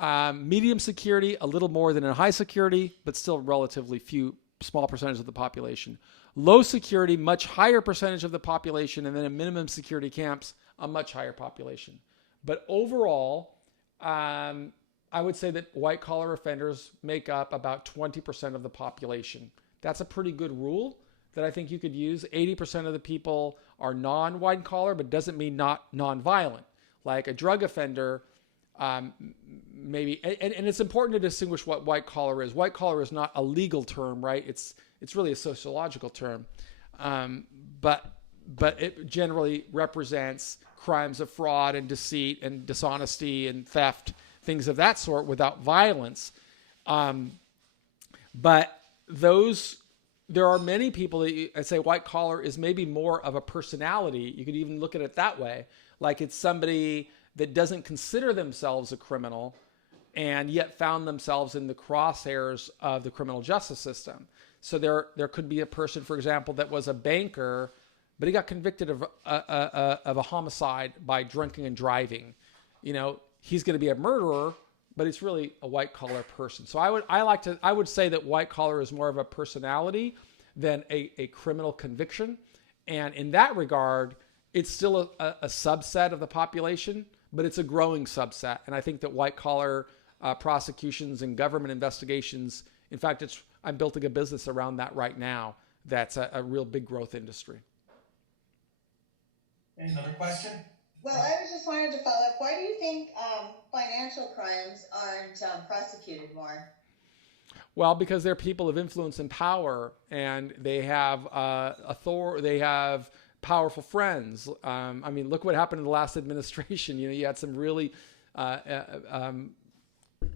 Medium security, a little more than in high security, but still relatively few, small percentage of the population. Low security, much higher percentage of the population, and then in minimum security camps, a much higher population. But overall, I would say that white-collar offenders make up about 20% of the population. That's a pretty good rule that I think you could use. 80% of the people are non-white-collar, but doesn't mean not non-violent. Like a drug offender, maybe, and it's important to distinguish what white-collar is. White-collar is not a legal term, right? It's really a sociological term, but it generally represents crimes of fraud and deceit and dishonesty and theft, things of that sort without violence. But there are many people that say white collar is maybe more of a personality. You could even look at it that way. Like it's somebody that doesn't consider themselves a criminal and yet found themselves in the crosshairs of the criminal justice system. So there could be a person, for example, that was a banker, but he got convicted of a homicide by drinking and driving. He's going to be a murderer, but it's really a white collar person. So I would say that white collar is more of a personality than a criminal conviction. And in that regard, it's still a subset of the population, but it's a growing subset. And I think that white collar prosecutions and government investigations, in fact, I'm building a business around that right now. That's a real big growth industry. Another question? Well, I was just wanted to follow up. Why do you think financial crimes aren't prosecuted more? Well, because they're people of influence and power, and they have they have powerful friends. I mean, look what happened in the last administration. You had some really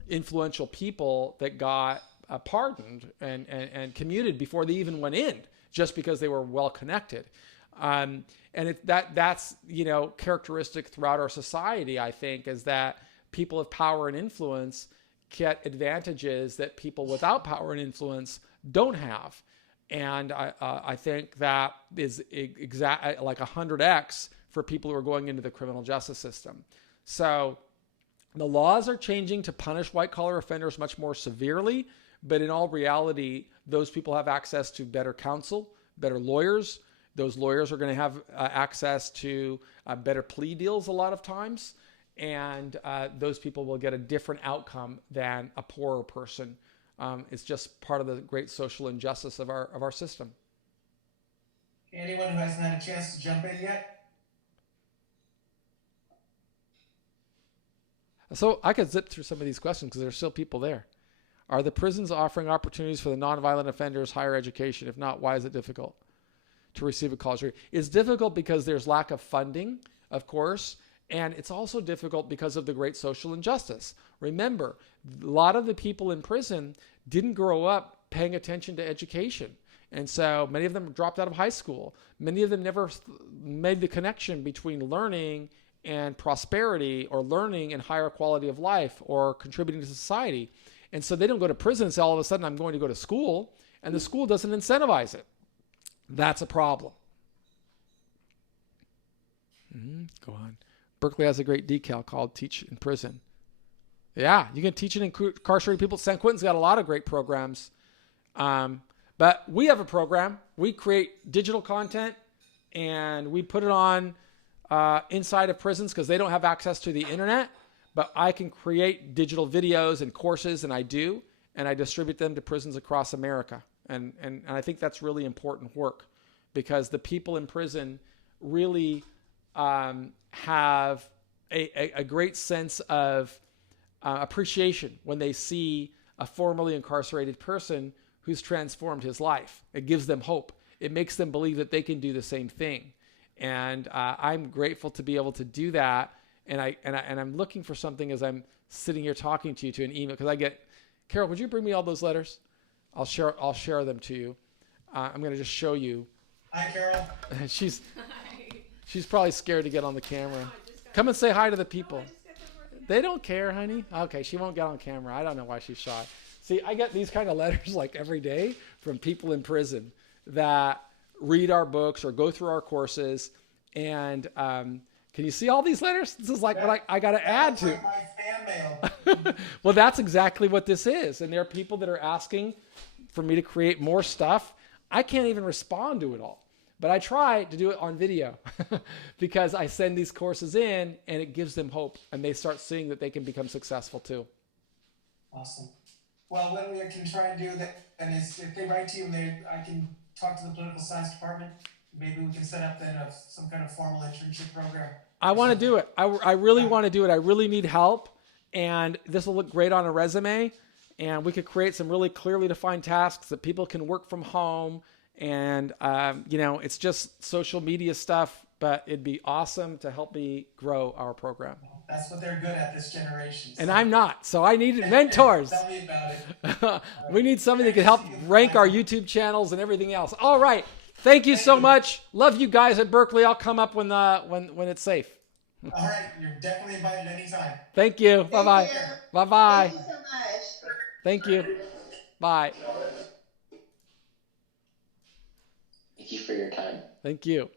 influential people that got pardoned and commuted before they even went in, just because they were well connected. And that's characteristic throughout our society, I think, is that people of power and influence get advantages that people without power and influence don't have. And I think that is like 100x for people who are going into the criminal justice system. So the laws are changing to punish white-collar offenders much more severely, but in all reality, those people have access to better counsel, better lawyers. Those lawyers are going to have access to better plea deals a lot of times, and those people will get a different outcome than a poorer person. It's just part of the great social injustice of our system. Anyone who hasn't had a chance to jump in yet? So I could zip through some of these questions because there's still people there. Are the prisons offering opportunities for the nonviolent offenders higher education? If not, why is it difficult to receive a college degree? It's difficult because there's lack of funding, of course, and it's also difficult because of the great social injustice. Remember, a lot of the people in prison didn't grow up paying attention to education. And so many of them dropped out of high school. Many of them never made the connection between learning and prosperity, or learning and higher quality of life, or contributing to society. And so they don't go to prison and say, all of a sudden, I'm going to go to school, and the school doesn't incentivize it. That's a problem. Go on. Berkeley has a great decal called Teach in Prison. Yeah, you can teach in incarcerated people. San Quentin's got a lot of great programs. But we have a program. We create digital content, and we put it on inside of prisons because they don't have access to the internet. But I can create digital videos and courses, and I do, and I distribute them to prisons across America. And I think that's really important work, because the people in prison really have a great sense of appreciation when they see a formerly incarcerated person who's transformed his life. It gives them hope. It makes them believe that they can do the same thing. And I'm grateful to be able to do that. And I'm looking for something as I'm sitting here talking to you, to an email, because I get, Carol, would you bring me all those letters? I'll share them to you. I'm going to just show you. Hi, Carol. She's probably scared to get on the camera. Come and say hi to the people. They don't care, honey. Okay, she won't get on camera. I don't know why she's shy. See, I get these kind of letters like every day from people in prison that read our books or go through our courses. And can you see all these letters? This is like what I got to add to. Like my fan mail. Well, that's exactly what this is. And there are people that are asking for me to create more stuff. I can't even respond to it all. But I try to do it on video because I send these courses in, and it gives them hope, and they start seeing that they can become successful too. Awesome. Well, what we can try and do that, and is if they write to you, and I can talk to the political science department. Maybe we can set up then some kind of formal internship program. I want to do it. I really want to do it. I really need help, and this will look great on a resume, and we could create some really clearly defined tasks that people can work from home. And, it's just social media stuff, but it'd be awesome to help me grow our program. That's what they're good at, this generation. So. And I'm not, so I need mentors. Tell me about it. We need somebody that can help rank our YouTube channels and everything else. All right. Thank you so much. Love you guys at Berkeley. I'll come up when it's safe. All right. You're definitely invited anytime. Thanh you. Bye-bye. Bye-bye. Thank you so much. Thank you. Bye. Thank you for your time. Thank you.